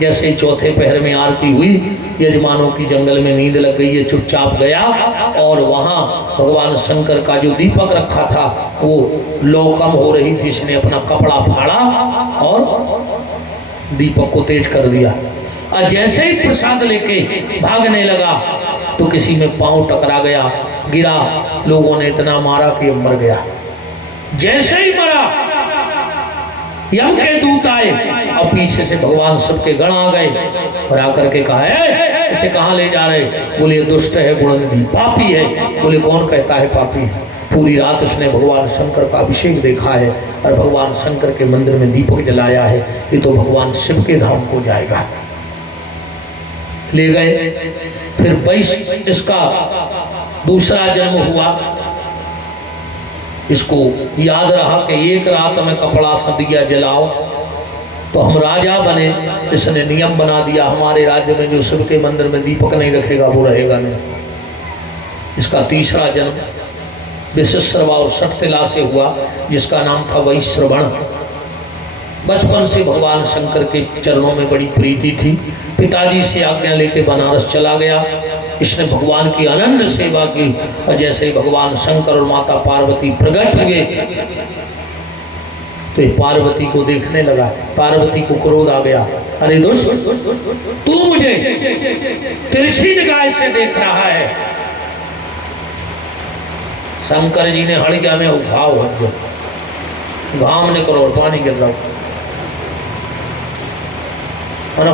जैसे ही चौथे पहर में आरती हुई, यजमानों की जंगल में नींद लग गई। ये चुपचाप गया और वहां भगवान शंकर का जो दीपक रखा था वो लौ कम हो रही थी। इसने अपना कपड़ा फाड़ा और दीपक को तेज कर दिया। और जैसे ही प्रसाद लेके भागने लगा तो किसी में पांव टकरा गया, गिरा। लोगों ने इतना मारा कि मर गया। जैसे ही मरा यम के दूत आए और पीछे से भगवान सबके गण आ गए और आकर के कहा है इसे कहाँ ले जा रहे? बोले दुष्ट है गुणनिधि, पापी है। बोले कौन कहता है पापी है? पूरी रात उसने भगवान शंकर का अभिषेक देखा है और भगवान शंकर के मंदिर में दीपक जलाया है। ये तो भगवान शिव के धाम को जाएगा। ले गए। फिर 22 इसका दूसरा जन्म हुआ। इसको याद रहा कि एक रात में कपड़ा सा दिया जलाओ तो हम राजा बने। इसने नियम बना दिया हमारे राज्य में जो शिव के मंदिर में दीपक नहीं रखेगा वो रहेगा नहीं। इसका तीसरा जन्म विशिश्रवा और सठतिला से हुआ, जिसका नाम था वैश्रवण। बचपन से भगवान शंकर के चरणों में बड़ी प्रीति थी। पिताजी से आज्ञा लेके बनारस चला गया। इसने भगवान की अनन्य सेवा की। और जैसे ही भगवान शंकर और माता पार्वती प्रकट हुए तो ये पार्वती को देखने लगा। पार्वती को क्रोध आ गया, अरे दुष्ट, तू मुझे तिरछी निगाह से देख रहा है। शंकर जी ने हड़िया में उठाओ घाम ने करो पानी गिर रहा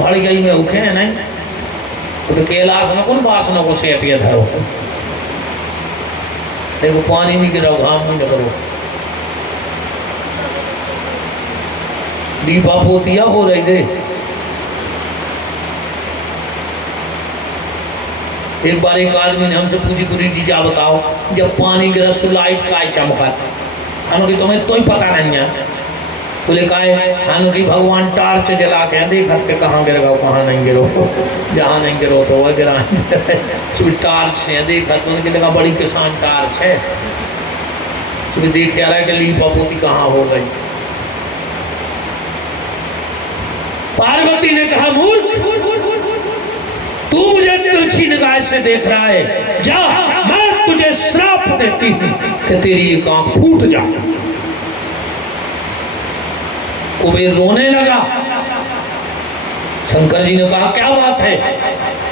हड़िया में उठे है नहीं तो कैलाश में कौन बासनों को सेटिया धरो, देखो पानी भी गिरा घाम भी न करो। दीपा पोतिया हो रही थे। एक बार एक आदमी ने हमसे पूछी, गुरु जी जा बताओ जब पानी गिरा सो लाइट का चमका, हम तुम्हें तो ही पता नहीं है। बोले काहे, हम की भगवान टार्च जला के देख के कहाँ गिरेगा कहाँ नहीं गिरो, जहाँ नहीं गिरो तो वह गिरा टार्च से देखा तो उनकी लगा बड़ी किसान टार्च है। तो देख रहा है कि लीपा पोती कहाँ हो गई। पार्वती ने कहा, मूर्ख, तू मुझे तिरछी निगाह से देख रहा है, जा मैं तुझे श्राप देती हूं कि तेरी एक आंख फूट जा। कुबेर रोने लगा। शंकर जी ने कहा, क्या बात है?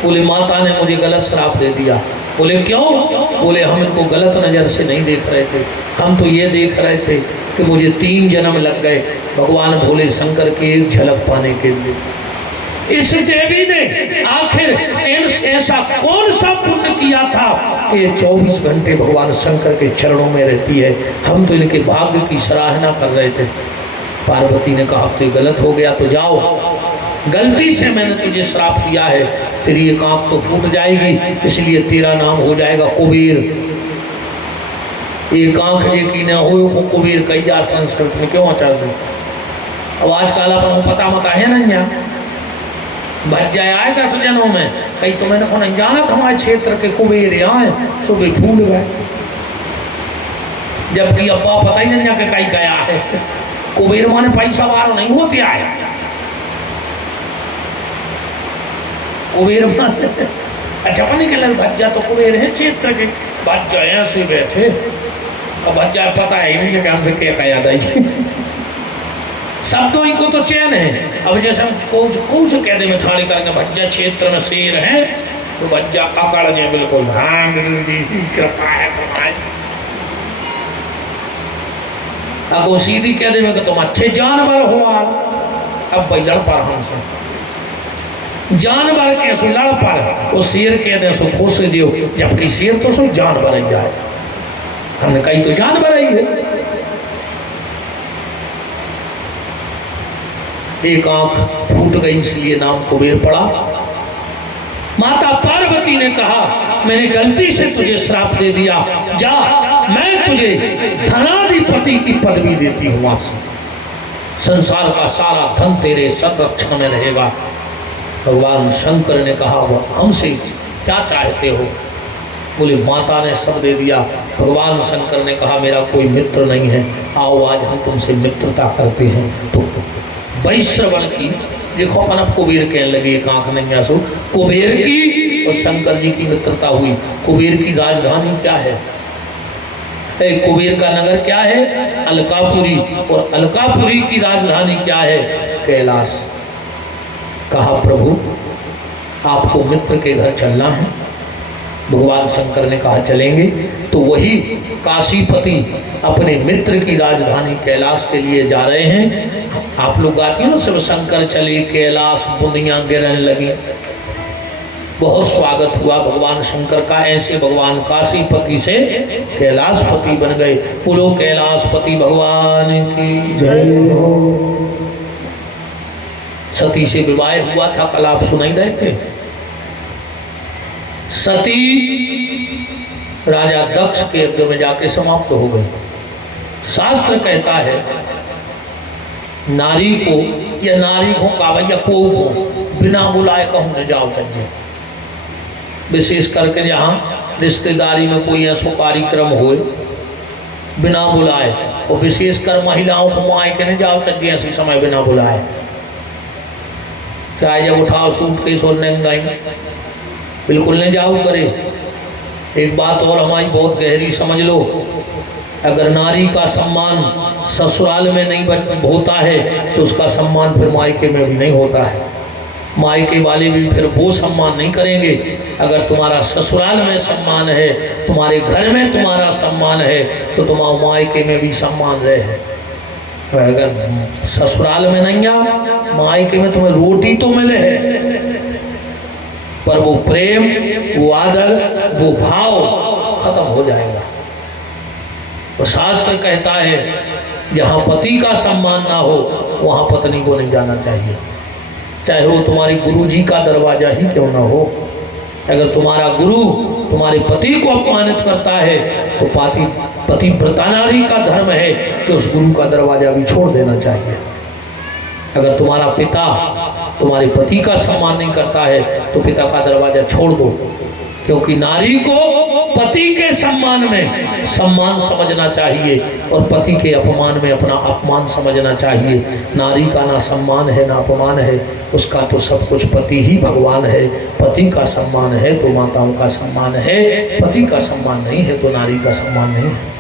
बोले माता ने मुझे गलत श्राप दे दिया। बोले क्यों? बोले हम इनको गलत नजर से नहीं देख रहे थे, हम तो ये देख रहे थे कि मुझे 3 जन्म लग गए भगवान भोले शंकर की एक झलक पाने के लिए। इस देवी ने आखिर ऐसा कौन सा पुण्य किया था कि 24 घंटे भगवान शंकर के चरणों में रहती है। हम तो इनके भाग्य की सराहना कर रहे थे। पार्वती ने कहा, अब तो गलत हो गया तो जाओ, गलती से मैंने तुझे श्राप दिया है, तेरी एक आंख तो फूट जाएगी, इसलिए तेरा नाम हो जाएगा कुबेर। एक आंख की न हो वो कुबेर कई जा संस्कृत में क्यों आचार दे। अब आजकल अपन को पता मता है ना, यहाँ बच जाए आए 10 जनों में कई तो मैंने को नहीं जाना था हमारे क्षेत्र के कुबेर यहाँ है, सुबह फूल गए, जबकि अब्बा पता ही नहीं जाके कहीं गया है। कुबेर माने पैसा वाला नहीं होते आए, कुबेर माने अच्छा पनी के लग भज्जा तो कुबेर है क्षेत्र के, भज्जा ऐसे बैठे और भज्जा पता है नहीं कि हमसे क्या कहा था। शब्दों ही को तो चैन है। अब जैसे हम कौन से कह दे में ठाड़ी करके भज्जा क्षेत्र में शेर है तो भज्जा अकड़ जाए बिल्कुल, हाँ कृपा है तुम्हारी। अगर सीधी कह दे में तुम अच्छे जानवर हो, अब भाई लड़ पा हमसे जानवर के सो लड़ पर वो शेर कह दे सो खुश दियो, जबकि शेर तो सो जानवर ही जाए। हमने कही तो जानवर ही है। एक आंख फूट गई इसलिए नाम कुबेर पड़ा। माता पार्वती ने कहा, मैंने गलती से तुझे श्राप दे दिया, जा मैं तुझे धनाधिपति की पदवी देती हूँ, संसार का सारा धन तेरे संरक्षण में रहेगा। भगवान शंकर ने कहा, वह हमसे क्या चाहते हो? बोले माता ने सब दे दिया। भगवान शंकर ने कहा, मेरा कोई मित्र नहीं है, आओ आज हम तुमसे मित्रता करते हैं। तो वैश्रवण की देखो अपन अब कुबेर कहने लगे, एक आंख नहीं आंसू, कुबेर की और शंकर जी की मित्रता हुई। कुबेर की राजधानी क्या है? कुबेर का नगर क्या है? अलकापुरी। और अलकापुरी की राजधानी क्या है? कैलाश। कहा प्रभु आपको मित्र के घर चलना है। भगवान शंकर ने कहा चलेंगे। तो वही काशीपति अपने मित्र की राजधानी कैलाश के लिए जा रहे हैं। आप लोग गाती हो ना, सब शंकर चले कैलाश बुंदियां गिरने लगी। बहुत स्वागत हुआ भगवान शंकर का। ऐसे भगवान काशीपति से कैलाशपति बन गए। बोलो कैलाशपति भगवान की जय हो। सती से विवाह हुआ था, कल आप सुनाई रहे थे। सती राजा दक्ष के यज्ञ में जाके समाप्त हो गई। शास्त्र कहता है नारी को या नारी को कावैया को बिना बुलाए कहूँ न जाओ चाहिए। विशेष करके जहाँ रिश्तेदारी में कोई ऐसा कार्यक्रम हो बिना बुलाए, और विशेषकर महिलाओं को माए के नहीं जाओ चाहिए ऐसे समय बिना बुलाए। चाहे जब उठाओ सूट के सोने गई बिल्कुल न जाओ करे। एक बात और हमारी बहुत गहरी समझ लो, अगर नारी का सम्मान ससुराल में नहीं होता है तो उसका सम्मान फिर मायके में भी नहीं होता है। मायके वाले भी फिर वो सम्मान नहीं करेंगे। अगर तुम्हारा ससुराल में सम्मान है, तुम्हारे घर में तुम्हारा सम्मान है, तो तुम्हारे मायके में भी सम्मान रहे। अगर ससुराल में नहीं आ, मायके में तुम्हें रोटी तो मिले है, पर वो प्रेम, वो आदर, वो भाव खत्म हो जाएगा। तो शास्त्र कहता है जहाँ पति का सम्मान ना हो वहाँ पत्नी को नहीं जाना चाहिए, चाहे वो तुम्हारी गुरु जी का दरवाजा ही क्यों ना हो। अगर तुम्हारा गुरु तुम्हारे पति को अपमानित करता है तो पतिव्रता नारी का धर्म है कि उस गुरु का दरवाजा भी छोड़ देना चाहिए। अगर तुम्हारा पिता तुम्हारे पति का सम्मान नहीं करता है तो पिता का दरवाजा छोड़ दो, क्योंकि नारी को पति के सम्मान में सम्मान समझना चाहिए और पति के अपमान में अपना अपमान समझना चाहिए। नारी का ना सम्मान है ना अपमान है, उसका तो सब कुछ पति ही भगवान है। पति का सम्मान है तो माताओं का सम्मान है, पति का सम्मान नहीं है तो नारी का सम्मान नहीं है।